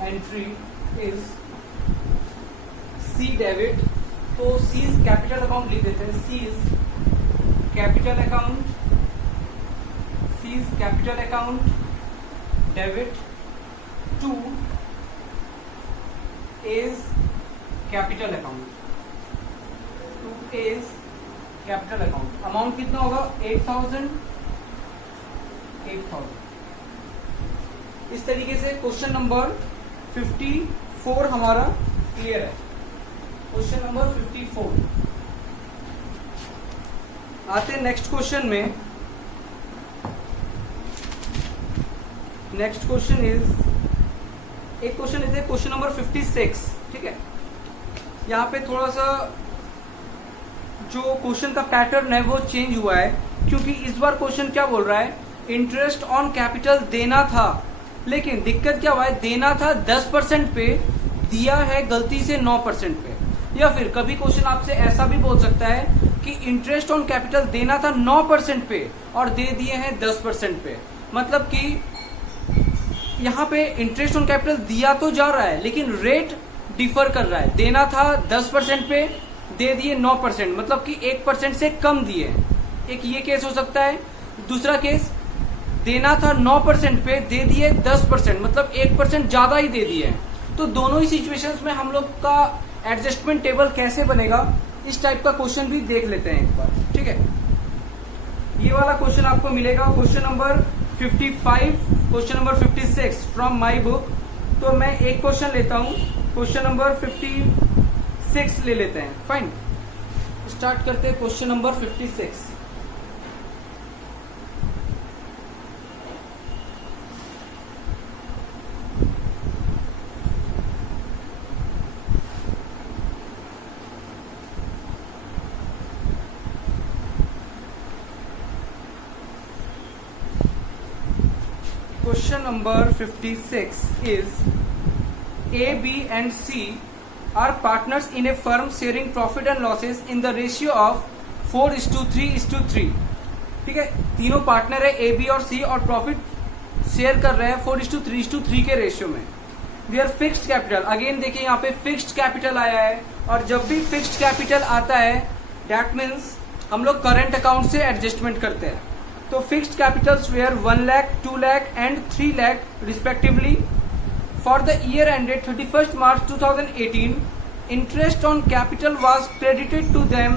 entry is C debit. तो सी इज कैपिटल अकाउंट लिख देते हैं, C is capital account, C is capital account debit to is capital account, to is capital account. Amount कितना होगा 8,000। इस तरीके से क्वेश्चन नंबर 54 हमारा क्लियर है। Question number 54। आते हैं नेक्स्ट क्वेश्चन में। नेक्स्ट क्वेश्चन इज एक क्वेश्चन इज क्वेश्चन नंबर 56। ठीक है, यहाँ पे थोड़ा सा जो क्वेश्चन का पैटर्न है वो चेंज हुआ है, क्योंकि इस बार क्वेश्चन क्या बोल रहा है, इंटरेस्ट ऑन कैपिटल देना था, लेकिन दिक्कत क्या हुआ है, देना था 10% पे, दिया है गलती से 9% पे। या फिर कभी क्वेश्चन आपसे ऐसा भी बोल सकता है कि इंटरेस्ट ऑन कैपिटल देना था 9% पे और दे दिए हैं 10% पे। मतलब कि यहाँ पे इंटरेस्ट ऑन कैपिटल दिया तो जा रहा है लेकिन रेट डिफर कर रहा है। देना था 10% पे, दे दिए 9%, मतलब कि 1% से कम दिए। एक ये केस हो सकता है। दूसरा केस, देना था 9% पे, दे दिए 10%, मतलब 1% ज्यादा ही दे दिए। तो दोनों ही सिचुएशंस में हम लोग का एडजस्टमेंट टेबल कैसे बनेगा, इस टाइप का क्वेश्चन भी देख लेते हैं एक बार। ठीक है, ये वाला क्वेश्चन आपको मिलेगा question number 55, question number 56 from my book. तो मैं एक क्वेश्चन लेता हूं, क्वेश्चन नंबर 56 ले लेते हैं। फाइन, स्टार्ट करते हैं question number 56। Question number 56 is A, B and C are partners in a firm sharing profit and losses in the ratio of 4:3:3। ठीक है, तीनों पार्टनर है A, B और C और प्रॉफिट शेयर कर रहे हैं 4:3:3 के रेशियो में। देयर फिक्स्ड कैपिटल, अगेन देखिए यहाँ पे फिक्स्ड कैपिटल आया है और जब भी फिक्स्ड कैपिटल आता है दैट मीन्स हम लोग करंट अकाउंट से एडजस्टमेंट करते हैं। तो fixed capitals were 1 lakh, 2 lakh and 3 lakh respectively. For the year ended 31 March 2018 interest on capital was credited to them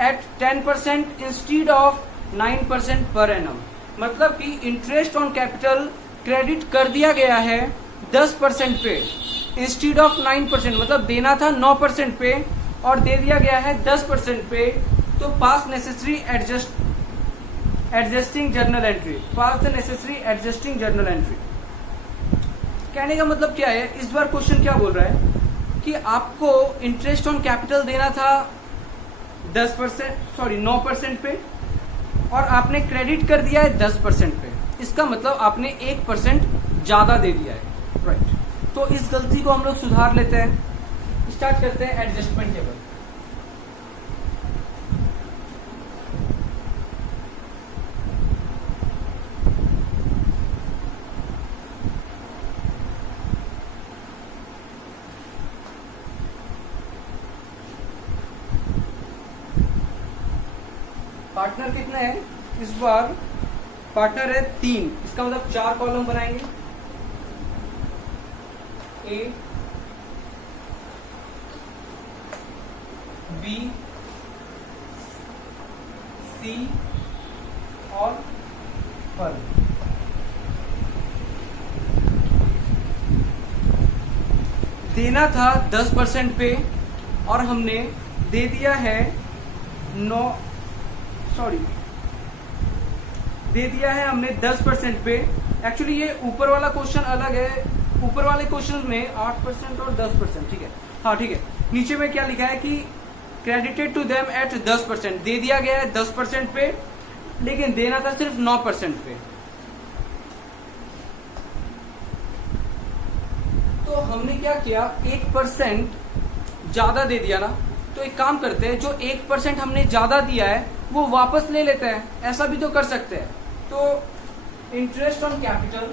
at 10% instead of 9% per annum. मतलब कि इंटरेस्ट ऑन कैपिटल क्रेडिट कर दिया गया है 10% पे इंस्टीड ऑफ 9%, मतलब देना था 9% पे और दे दिया गया है 10% पे। तो पास necessary adjusting journal entry, pass the necessary adjusting journal entry. कहने का मतलब क्या है, इस बार क्वेश्चन क्या बोल रहा है कि आपको इंटरेस्ट ऑन कैपिटल देना था 9% पे और आपने क्रेडिट कर दिया है 10% पे। इसका मतलब आपने 1% ज्यादा दे दिया है। राइट, तो इस गलती को हम लोग सुधार लेते हैं। स्टार्ट करते हैं एडजस्टमेंट टेबल। पार्टनर कितने हैं इस बार, पार्टनर है 3, इसका मतलब 4 कॉलम बनाएंगे। ए, बी, सी और फर्म। देना था 10% पे और हमने दे दिया है दे दिया है हमने 10% पे। एक्चुअली ये ऊपर वाला क्वेश्चन अलग है, ऊपर वाले क्वेश्चन में 8% और 10%। ठीक है, हाँ ठीक है। नीचे में क्या लिखा है कि क्रेडिटेड टू देम एट 10%, दे दिया गया है 10% पे लेकिन देना था सिर्फ 9% पे। तो हमने क्या किया, 1% ज्यादा दे दिया ना। तो एक काम करते हैं, जो 1% हमने ज्यादा दिया है वो वापस ले लेते हैं, ऐसा भी तो कर सकते हैं। तो interest on capital,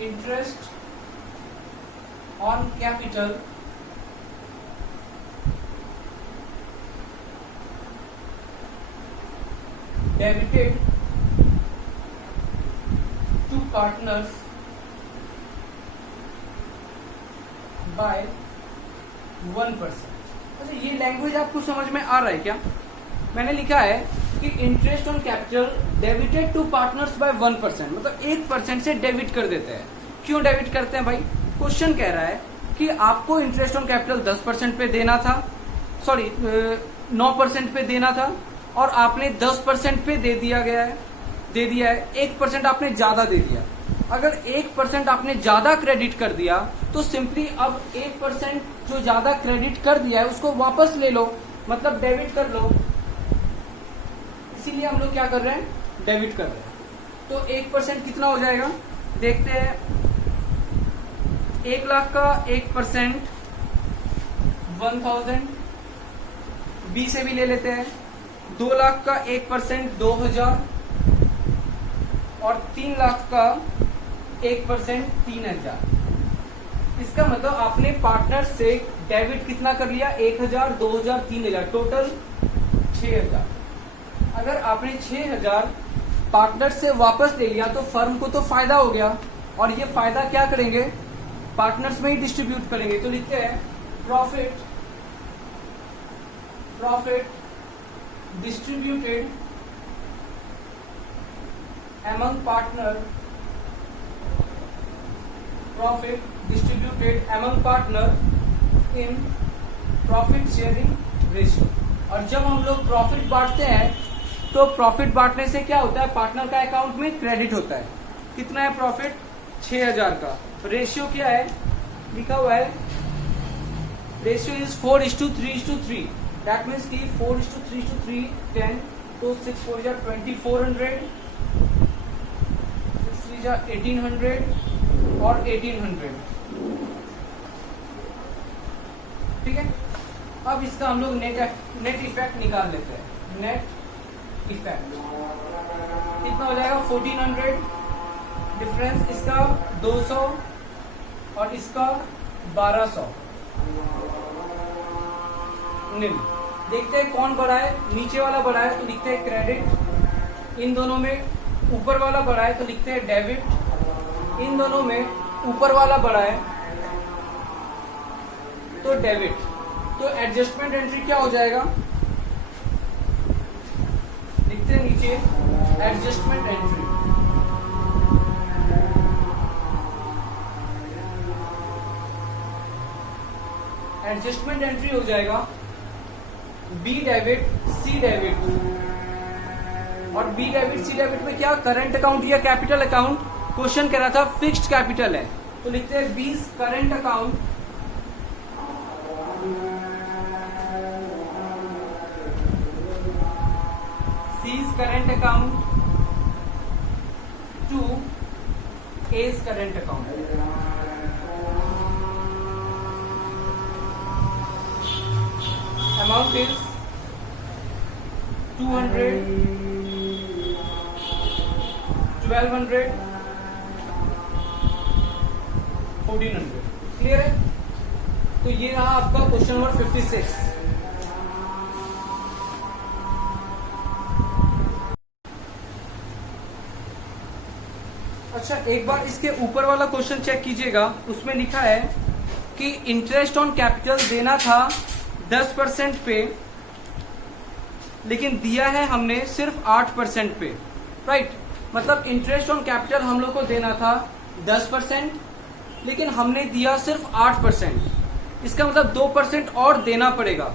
interest on capital debited to partners by 1%। अच्छा, ये लैंग्वेज आपको समझ में आ रहा है क्या? मैंने लिखा है कि interest on capital debited to partners by 1%, मतलब 1% से डेबिट कर देते हैं। क्यों डेबिट करते हैं भाई? क्वेश्चन कह रहा है कि आपको इंटरेस्ट ऑन कैपिटल 10% पे देना था, 9% पे देना था और आपने 10% पे दे दिया है, 1% आपने ज्यादा दे दिया। अगर 1% आपने ज्यादा क्रेडिट कर दिया तो सिंपली अब 1% जो ज्यादा क्रेडिट कर दिया है उसको वापस ले लो, मतलब डेबिट कर लो। इसीलिए हम लोग क्या कर रहे हैं, डेबिट कर रहे हैं। तो 1% कितना हो जाएगा देखते हैं। 1,00,000 का 1% 1,000, बी से भी ले लेते हैं। 2,00,000 का 1% 2,000 और 3,00,000 का 1% 3,000। इसका मतलब आपने पार्टनर से डेबिट कितना कर लिया? 1,000, 2,000, 3,000, टोटल 6,000। अगर आपने 6,000 पार्टनर से वापस ले लिया तो फर्म को तो फायदा हो गया, और ये फायदा क्या करेंगे? पार्टनर्स में ही डिस्ट्रीब्यूट करेंगे। तो लिखते हैं profit distributed among partner, profit distributed among partner in profit sharing ratio। और जब हम लोग प्रॉफिट बांटते हैं तो प्रॉफिट बांटने से क्या होता है? पार्टनर का अकाउंट में क्रेडिट होता है। कितना है प्रॉफिट? 6,000 का। रेशियो क्या है? लिखा हुआ है रेशियो इज 4:3:3। दैट मीन्स की 4:3:3 10, तो 6 4 जा 2400, 6 3 जा 1800 और 1800। ठीक है, अब इसका हम लोग नेट इफेक्ट निकाल लेते हैं। नेट इफेक्ट कितना हो जाएगा? 1400। डिफरेंस इसका 200 और इसका 1200। निल। देखते हैं कौन बड़ा है। नीचे वाला बड़ा है तो लिखते हैं क्रेडिट। इन दोनों में ऊपर वाला बड़ा है तो लिखते हैं डेबिट। इन दोनों में ऊपर वाला बड़ा है तो डेबिट। तो एडजस्टमेंट एंट्री क्या हो जाएगा? लिखते हैं नीचे एडजस्टमेंट एंट्री। एडजस्टमेंट एंट्री हो जाएगा बी डेबिट सी डेबिट। और बी डेबिट सी डेबिट में क्या? करंट अकाउंट या कैपिटल अकाउंट? क्वेश्चन कह रहा था फिक्स्ड कैपिटल है तो लिखते हैं B current account C's current account to A's current account। Amount is 200, 1,200, 1,400। Clear है? तो ये रहा आपका क्वेश्चन नंबर 56। अच्छा, एक बार इसके ऊपर वाला क्वेश्चन चेक कीजिएगा। उसमें लिखा है कि इंटरेस्ट ऑन कैपिटल देना था 10% पे, लेकिन दिया है हमने सिर्फ 8% पे। राइट, मतलब इंटरेस्ट ऑन कैपिटल हम लोग को देना था 10%, लेकिन हमने दिया सिर्फ 8%। इसका मतलब 2% और देना पड़ेगा।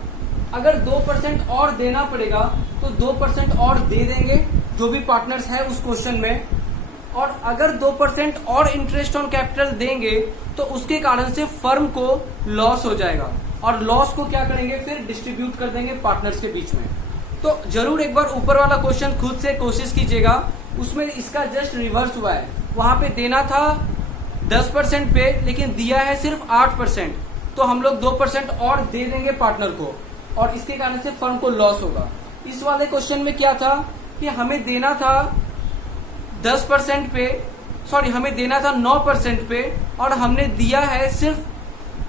अगर 2% और देना पड़ेगा तो 2% और दे देंगे जो भी पार्टनर्स है उस क्वेश्चन में। और अगर 2% और इंटरेस्ट ऑन कैपिटल देंगे तो उसके कारण से फर्म को लॉस हो जाएगा, और लॉस को क्या करेंगे? फिर डिस्ट्रीब्यूट कर देंगे पार्टनर्स के बीच में। तो जरूर एक बार ऊपर वाला क्वेश्चन खुद से कोशिश कीजिएगा। उसमें इसका जस्ट रिवर्स हुआ है। वहां पे देना था 10% पे, लेकिन दिया है सिर्फ 8%। तो हम लोग 2% और दे देंगे पार्टनर को, और इसके कारण से फर्म को लॉस होगा। इस वाले क्वेश्चन में क्या था कि हमें देना था 10% पे, सॉरी हमें देना था 9% पे, और हमने दिया है सिर्फ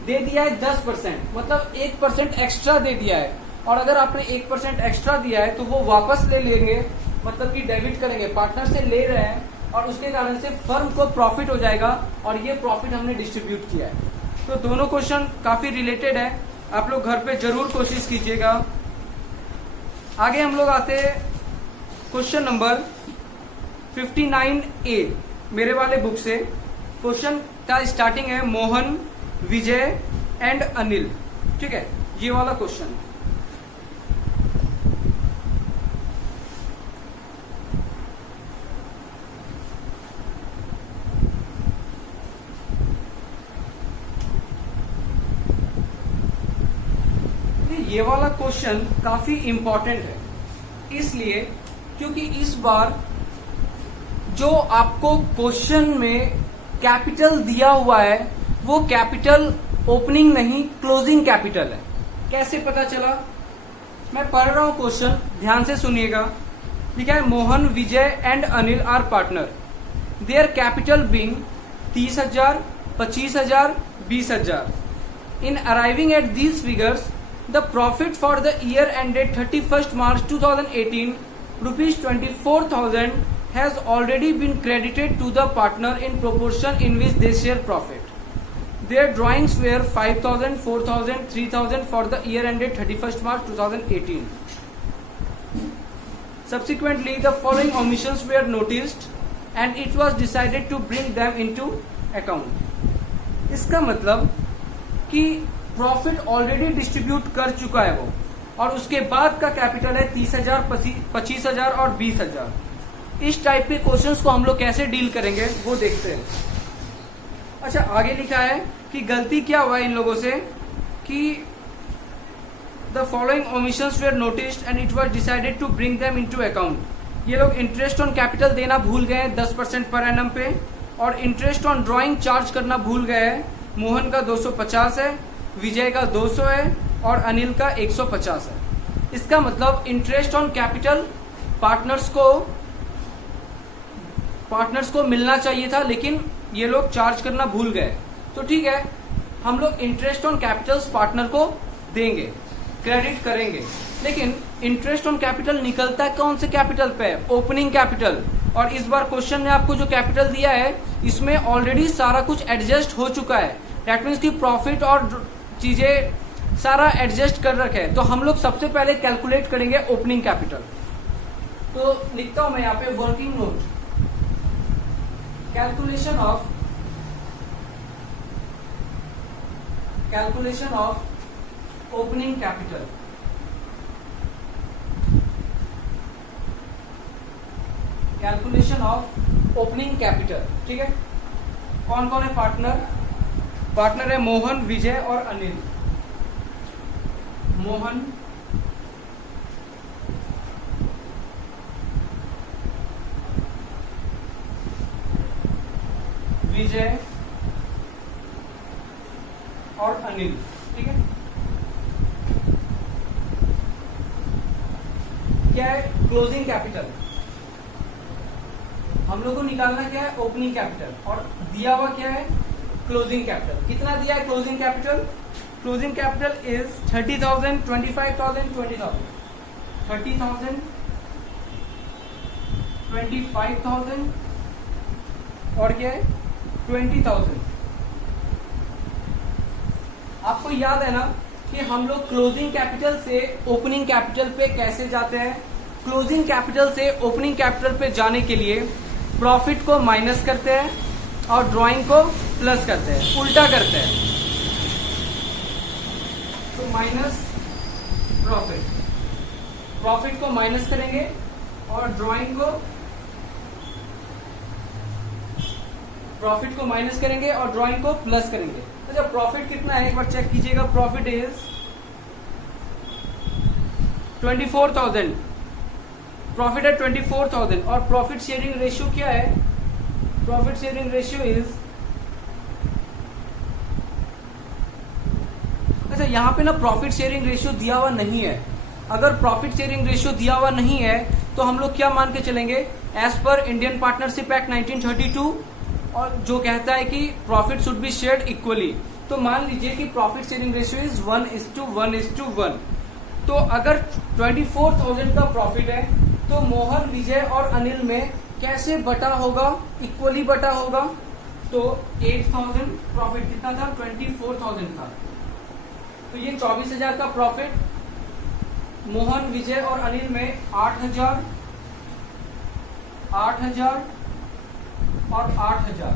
दे दिया है 10%, मतलब 1% एक्स्ट्रा दे दिया है। और अगर आपने 1% एक्स्ट्रा दिया है तो वो वापस ले लेंगे, मतलब कि डेबिट करेंगे, पार्टनर से ले रहे हैं, और उसके कारण से फर्म को प्रॉफिट हो जाएगा, और ये प्रॉफिट हमने डिस्ट्रीब्यूट किया है। तो दोनों क्वेश्चन काफी रिलेटेड है, आप लोग घर पे जरूर कोशिश कीजिएगा। आगे हम लोग आते हैं क्वेश्चन नंबर 59A मेरे वाले बुक से। क्वेश्चन का स्टार्टिंग है मोहन, विजय एंड अनिल। ठीक है, ये वाला क्वेश्चन। ये वाला क्वेश्चन काफी इंपॉर्टेंट है, इसलिए क्योंकि इस बार जो आपको क्वेश्चन में कैपिटल दिया हुआ है वो कैपिटल ओपनिंग नहीं क्लोजिंग कैपिटल है। कैसे पता चला? मैं पढ़ रहा हूं क्वेश्चन, ध्यान से सुनिएगा। लिखा है Mohan, Vijay and Anil are partner, their capital being 30,000, 25,000, 20,000। In arriving at these figures, the profit for the year ended 31st March 2018, rupees 24,000 has already been credited to the partner in proportion in which they share profit. Their drawings were 5,000, 4,000, 3,000 for the year ended 31st March 2018. Subsequently, the following omissions were noticed and it was decided to bring them into account. इसका मतलब कि profit already distribute कर चुका है वो, और उसके बाद का कैपिटल है 30,000, 25,000 और 20,000। इस टाइप के क्वेश्चंस को हम लोग कैसे डील करेंगे वो देखते हैं। अच्छा, आगे लिखा है कि गलती क्या हुआ इन लोगों से कि the following omissions were noticed and it was decided to bring them into account. ये लोग इंटरेस्ट ऑन कैपिटल देना भूल गए 10% पर एनम पे, और इंटरेस्ट ऑन ड्रॉइंग चार्ज करना भूल गए हैं। मोहन का 250 है, विजय का 200 है और अनिल का 150 है। इसका मतलब इंटरेस्ट ऑन कैपिटल पार्टनर्स को मिलना चाहिए था, लेकिन ये लोग चार्ज करना भूल गए। तो ठीक है, हम लोग इंटरेस्ट ऑन कैपिटल्स पार्टनर को देंगे, क्रेडिट करेंगे, लेकिन इंटरेस्ट ऑन कैपिटल निकलता है कौन से कैपिटल पे? Opening capital. और इस बार क्वेश्चन ने आपको जो कैपिटल दिया है इसमें ऑलरेडी सारा कुछ एडजस्ट हो चुका है। दैट मीन्स कि प्रॉफिट और चीजें सारा एडजस्ट कर रखे हैं। तो हम लोग सबसे पहले कैलकुलेट करेंगे ओपनिंग कैपिटल। तो लिखता हूं मैं यहाँ पे working note, calculation of opening capital. Calculation of opening capital, ठीक है। कौन कौन है पार्टनर? पार्टनर है मोहन, विजय और अनिल। मोहन, विजय और अनिल, ठीक है। क्या है? Closing capital. हम लोग को निकालना क्या है? Opening capital. और दिया हुआ क्या है? Closing capital. कितना दिया है closing capital? Closing capital is 30,000, 25,000, 20,000। 30,000, 25,000 और क्या है? 20,000। आपको याद है ना कि हम लोग क्लोजिंग कैपिटल से ओपनिंग कैपिटल पे कैसे जाते हैं? क्लोजिंग कैपिटल से ओपनिंग कैपिटल पे जाने के लिए प्रॉफिट को माइनस करते हैं और ड्राइंग को प्लस करते हैं, उल्टा करते हैं। तो माइनस प्रॉफिट को माइनस करेंगे और ड्राइंग को प्लस करेंगे। अच्छा, प्रॉफिट कितना है एक बार चेक कीजिएगा। Profit is 24,000। प्रॉफिट है 24,000 और प्रॉफिट शेयरिंग रेशियो क्या है? प्रॉफिट शेयरिंग रेशियो इज, अच्छा यहाँ पे ना प्रॉफिट शेयरिंग रेशियो दिया हुआ नहीं है। अगर प्रॉफिट शेयरिंग रेशियो दिया हुआ नहीं है तो हम लोग क्या मान के चलेंगे? As per Indian partnership act 1932, और जो कहता है कि profit should be shared equally. तो मान लीजिए कि प्रॉफिट शेयरिंग रेशियो इज 1:1:1। तो अगर 24,000 का प्रॉफिट है तो मोहन, विजय और अनिल में कैसे बटा होगा? इक्वली बटा होगा। तो 8,000 प्रॉफिट कितना था? 24,000 था। तो ये 24,000 का प्रॉफिट मोहन, विजय और अनिल में 8,000, 8,000 और 8,000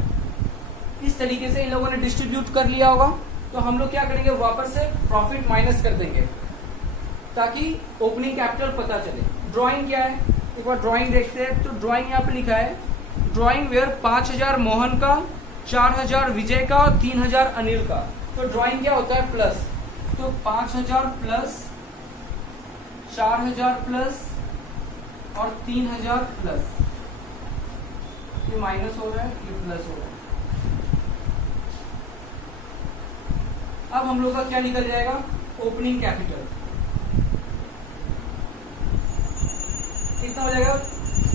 इस तरीके से इन लोगों ने डिस्ट्रीब्यूट कर लिया होगा। तो हम लोग क्या करेंगे? वापस से प्रॉफिट माइनस कर देंगे ताकि ओपनिंग कैपिटल पता चले। ड्राइंग क्या है एक बार ड्राइंग देखते हैं। तो ड्राइंग यहाँ पे लिखा है ड्राइंग वेयर 5,000 मोहन का, 4,000 विजय का और 3,000 अनिल का। तो ड्राइंग क्या होता है? प्लस। तो 5,000 प्लस, 4,000 प्लस और 3,000 प्लस। ये माइनस हो रहा है, ये प्लस हो रहा है। अब हम लोग का क्या निकल जाएगा, ओपनिंग कैपिटल कितना हो जाएगा,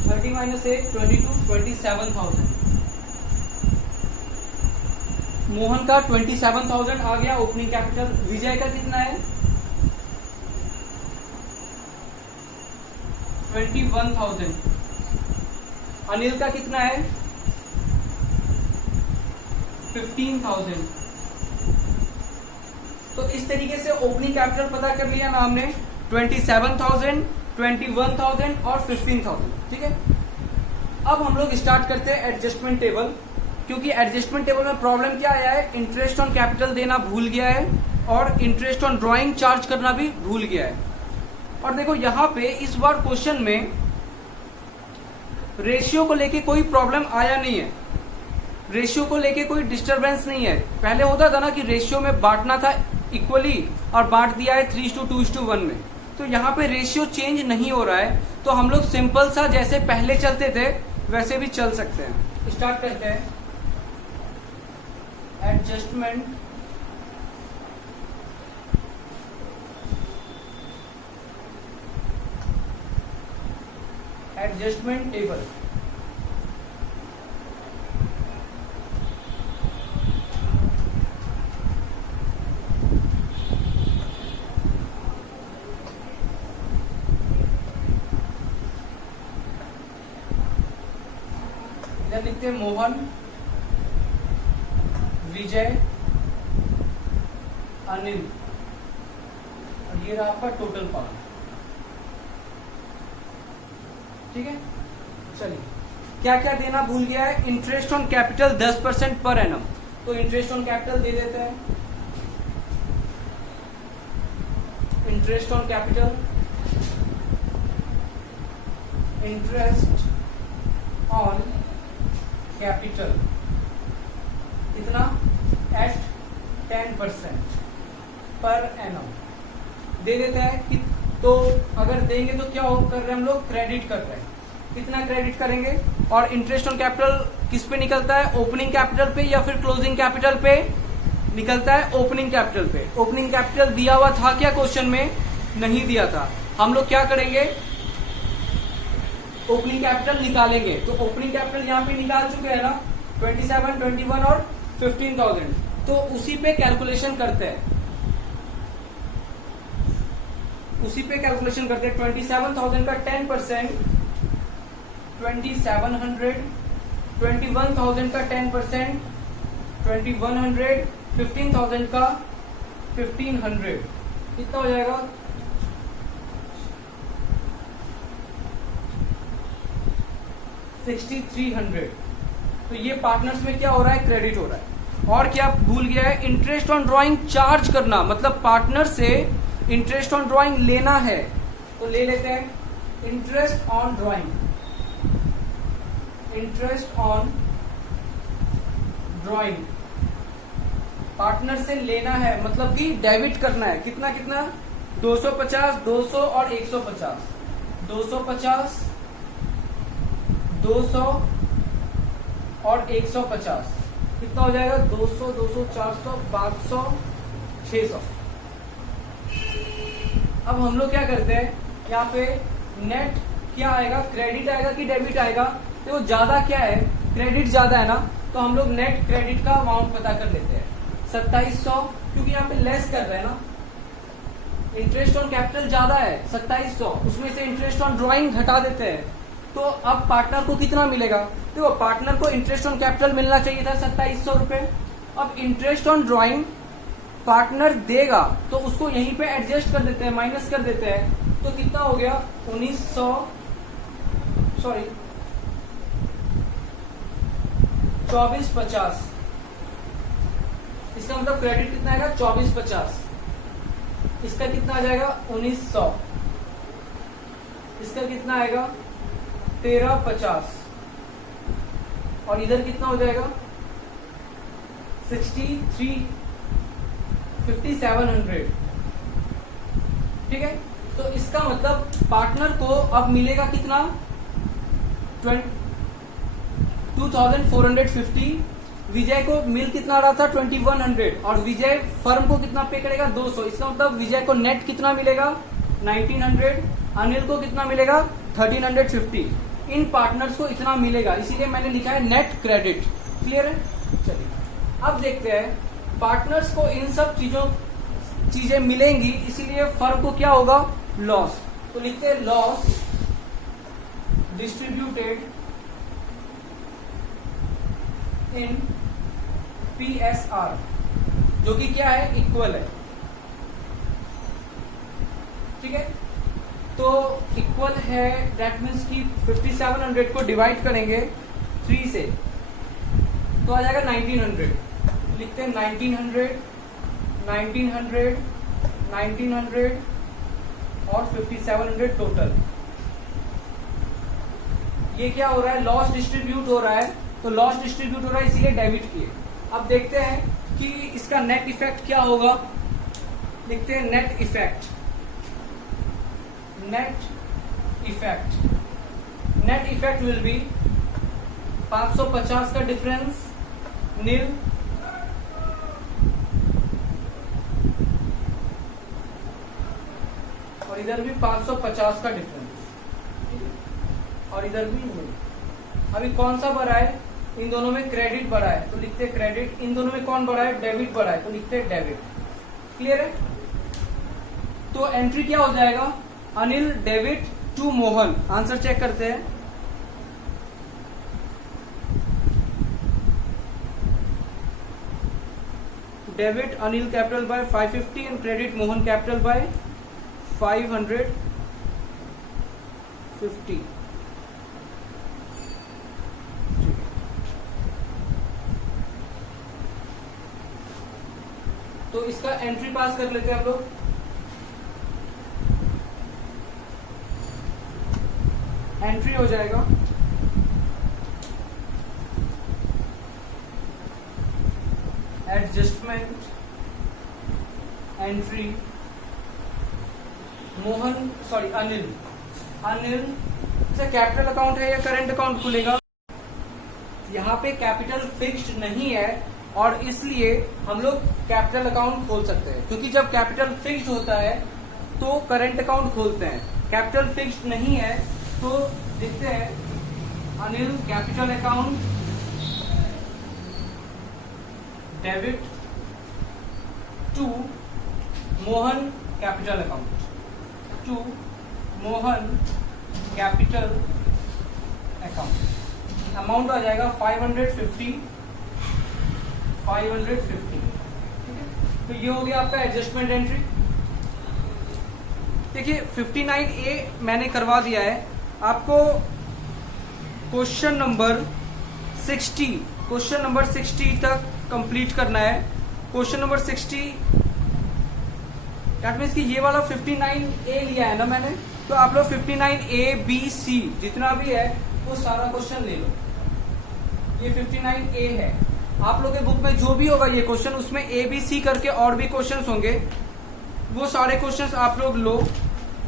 30 माइनस 8 22, 27,000। मोहन का 27,000 आ गया ओपनिंग कैपिटल। विजय का कितना है, 21,000। अनिल का कितना है, 15,000। तो इस तरीके से ओपनिंग कैपिटल पता कर लिया ना हमने, 27,000, 21,000 और 15,000। ठीक है, अब हम लोग स्टार्ट करते हैं एडजस्टमेंट टेबल, क्योंकि एडजस्टमेंट टेबल में प्रॉब्लम क्या आया है, इंटरेस्ट ऑन कैपिटल देना भूल गया है और इंटरेस्ट ऑन ड्राइंग चार्ज करना भी भूल गया है। और देखो यहाँ पे इस बार क्वेश्चन में रेशियो को लेके कोई प्रॉब्लम आया नहीं है, रेशियो को लेके कोई डिस्टरबेंस नहीं है। पहले होता था ना कि रेशियो में बांटना था इक्वली और बांट दिया है 3:2:1 में, तो यहाँ पे रेशियो चेंज नहीं हो रहा है, तो हम लोग सिंपल सा जैसे पहले चलते थे वैसे भी चल सकते हैं। स्टार्ट करते हैं एडजस्टमेंट टेबल। इधर लिखते हैं मोहन, विजय, अनिल, और ये रहा आपका टोटल पावर। ठीक है, चलिए क्या क्या देना भूल गया है, interest on capital 10% per annum, तो इंटरेस्ट ऑन कैपिटल दे देते हैं। Interest on capital, interest on capital कितना, एट 10% पर एनम दे देते हैं कि, तो अगर देंगे तो क्या कर रहे हैं हम लोग, क्रेडिट कर रहे हैं। कितना क्रेडिट करेंगे, और इंटरेस्ट ऑन कैपिटल किस पे निकलता है, ओपनिंग कैपिटल पे या फिर क्लोजिंग कैपिटल पे निकलता है, ओपनिंग कैपिटल पे। ओपनिंग कैपिटल दिया हुआ था क्या क्वेश्चन में, नहीं दिया था। हम लोग क्या करेंगे, ओपनिंग कैपिटल निकालेंगे, तो ओपनिंग कैपिटल यहाँ पे निकाल चुके हैं ना, 27, 21 और 15,000, तो उसी पे कैलकुलेशन करते हैं, उसी पे कैलकुलेशन करते हैं। 27,000 का 10%, 2,700, 21,000 का 10%, 2,100, 15,000 का 1,500, कितना हो जाएगा, 6,300। तो ये पार्टनर्स में क्या हो रहा है, क्रेडिट हो रहा है। और क्या भूल गया है, इंटरेस्ट ऑन ड्राइंग चार्ज करना, मतलब पार्टनर से इंटरेस्ट ऑन ड्राइंग लेना है, तो ले लेते हैं interest on drawing, interest on drawing partner से लेना है, मतलब कि डेबिट करना है। कितना कितना, 250, 200 और 150, 250, 200 और 150, कितना हो जाएगा, 200, 200, 400, 500, 600। अब हम लोग क्या करते हैं, यहाँ पे नेट क्या आएगा, क्रेडिट आएगा कि डेबिट आएगा, तो ज्यादा क्या है, क्रेडिट ज्यादा है ना, तो हम लोग नेट क्रेडिट का अमाउंट पता कर लेते हैं, 2700, क्योंकि यहाँ पे लेस कर रहे हैं ना, इंटरेस्ट ऑन कैपिटल ज्यादा है 2700, उसमें से इंटरेस्ट ऑन ड्राइंग घटा देते हैं, तो अब पार्टनर को कितना मिलेगा, तो पार्टनर को इंटरेस्ट ऑन कैपिटल मिलना चाहिए था 2700 रुपए। अब इंटरेस्ट ऑन ड्राइंग पार्टनर देगा तो उसको यहीं पे एडजस्ट कर देते हैं, माइनस कर देते हैं, तो कितना हो गया, 1900, सॉरी 2450। इसका मतलब क्रेडिट कितना आएगा, 2450। इसका कितना आ जाएगा, 1900। इसका कितना आएगा, 1350। और इधर कितना हो जाएगा, 5700। ठीक है, तो इसका मतलब पार्टनर को अब मिलेगा कितना, 2450 विजय को मिल कितना रहा था 2100 और विजय फर्म को कितना पे करेगा 200। इसका मतलब विजय को नेट कितना मिलेगा 1900, अनिल को कितना मिलेगा 1350। इन पार्टनर्स को इतना मिलेगा, इसीलिए मैंने लिखा है नेट क्रेडिट। क्लियर है? चलिए अब देखते हैं पार्टनर्स को इन सब चीजें मिलेंगी, इसीलिए फर्म को क्या होगा लॉस। तो लिखते हैं लॉस डिस्ट्रीब्यूटेड इन PSR, जो कि क्या है इक्वल है। ठीक है, तो इक्वल है दैट मीन्स कि 5700 को डिवाइड करेंगे 3 से तो आ जाएगा 1900। लिखते हैं 1900 1900 1900 और 5700 टोटल। ये क्या हो रहा है लॉस डिस्ट्रीब्यूट हो रहा है, तो लॉस डिस्ट्रीब्यूट हो रहा है इसीलिए डेबिट किए। अब देखते हैं कि इसका नेट इफेक्ट क्या होगा। लिखते हैं net effect. Net effect will be 550 का डिफरेंस नील, और इधर भी 550 का डिफरेंस, और इधर भी नील। अभी कौन सा बढ़ा है, इन दोनों में क्रेडिट बढ़ा है तो लिखते हैं क्रेडिट, इन दोनों में कौन बढ़ा है डेबिट बढ़ा है तो लिखते हैं डेबिट। क्लियर है? तो एंट्री क्या हो जाएगा Anil debit to Mohan. Answer check करते हैं। Debit Anil capital by 550 and credit Mohan capital by 550। तो इसका एंट्री पास कर लेते हैं आप लोग। एंट्री हो जाएगा adjustment entry Mohan Anil capital account है या करंट अकाउंट खुलेगा। यहाँ पे कैपिटल फिक्स्ड नहीं है और इसलिए हम लोग कैपिटल अकाउंट खोल सकते हैं, क्योंकि जब कैपिटल फिक्स्ड होता है तो करंट अकाउंट खोलते हैं। कैपिटल फिक्स्ड नहीं है तो लिखते हैं Anil capital account debit to Mohan capital account to Mohan capital account. Amount आ जाएगा 550। ठीक है, तो ये हो गया आपका एडजस्टमेंट एंट्री। देखिए 59A मैंने करवा दिया है आपको। क्वेश्चन नंबर 60 तक कंप्लीट करना है। क्वेश्चन नंबर 60 दैट मीन्स कि ये वाला 59A लिया है ना मैंने, तो आप लोग 59A B C जितना भी है वो सारा क्वेश्चन ले लो। ये 59A है। आप लोग के बुक में जो भी होगा ये क्वेश्चन, उसमें A B C करके और भी क्वेश्चंस होंगे, वो सारे क्वेश्चंस आप लोग लो।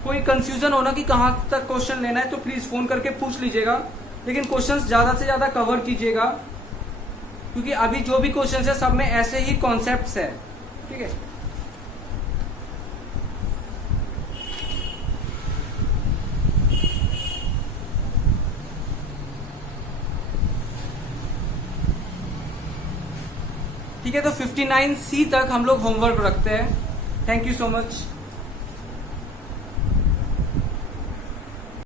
कोई कंफ्यूजन होना कि कहाँ तक क्वेश्चन लेना है तो प्लीज फोन करके पूछ लीजिएगा, लेकिन क्वेश्चंस ज्यादा से ज्यादा कवर कीजिएगा, क्योंकि अभी जो भी क्वेश्चंस है सब में ऐसे ही कॉन्सेप्ट्स है। ठीक है, ठीक है, तो 59C तक हम लोग होमवर्क रखते हैं। Thank you so much.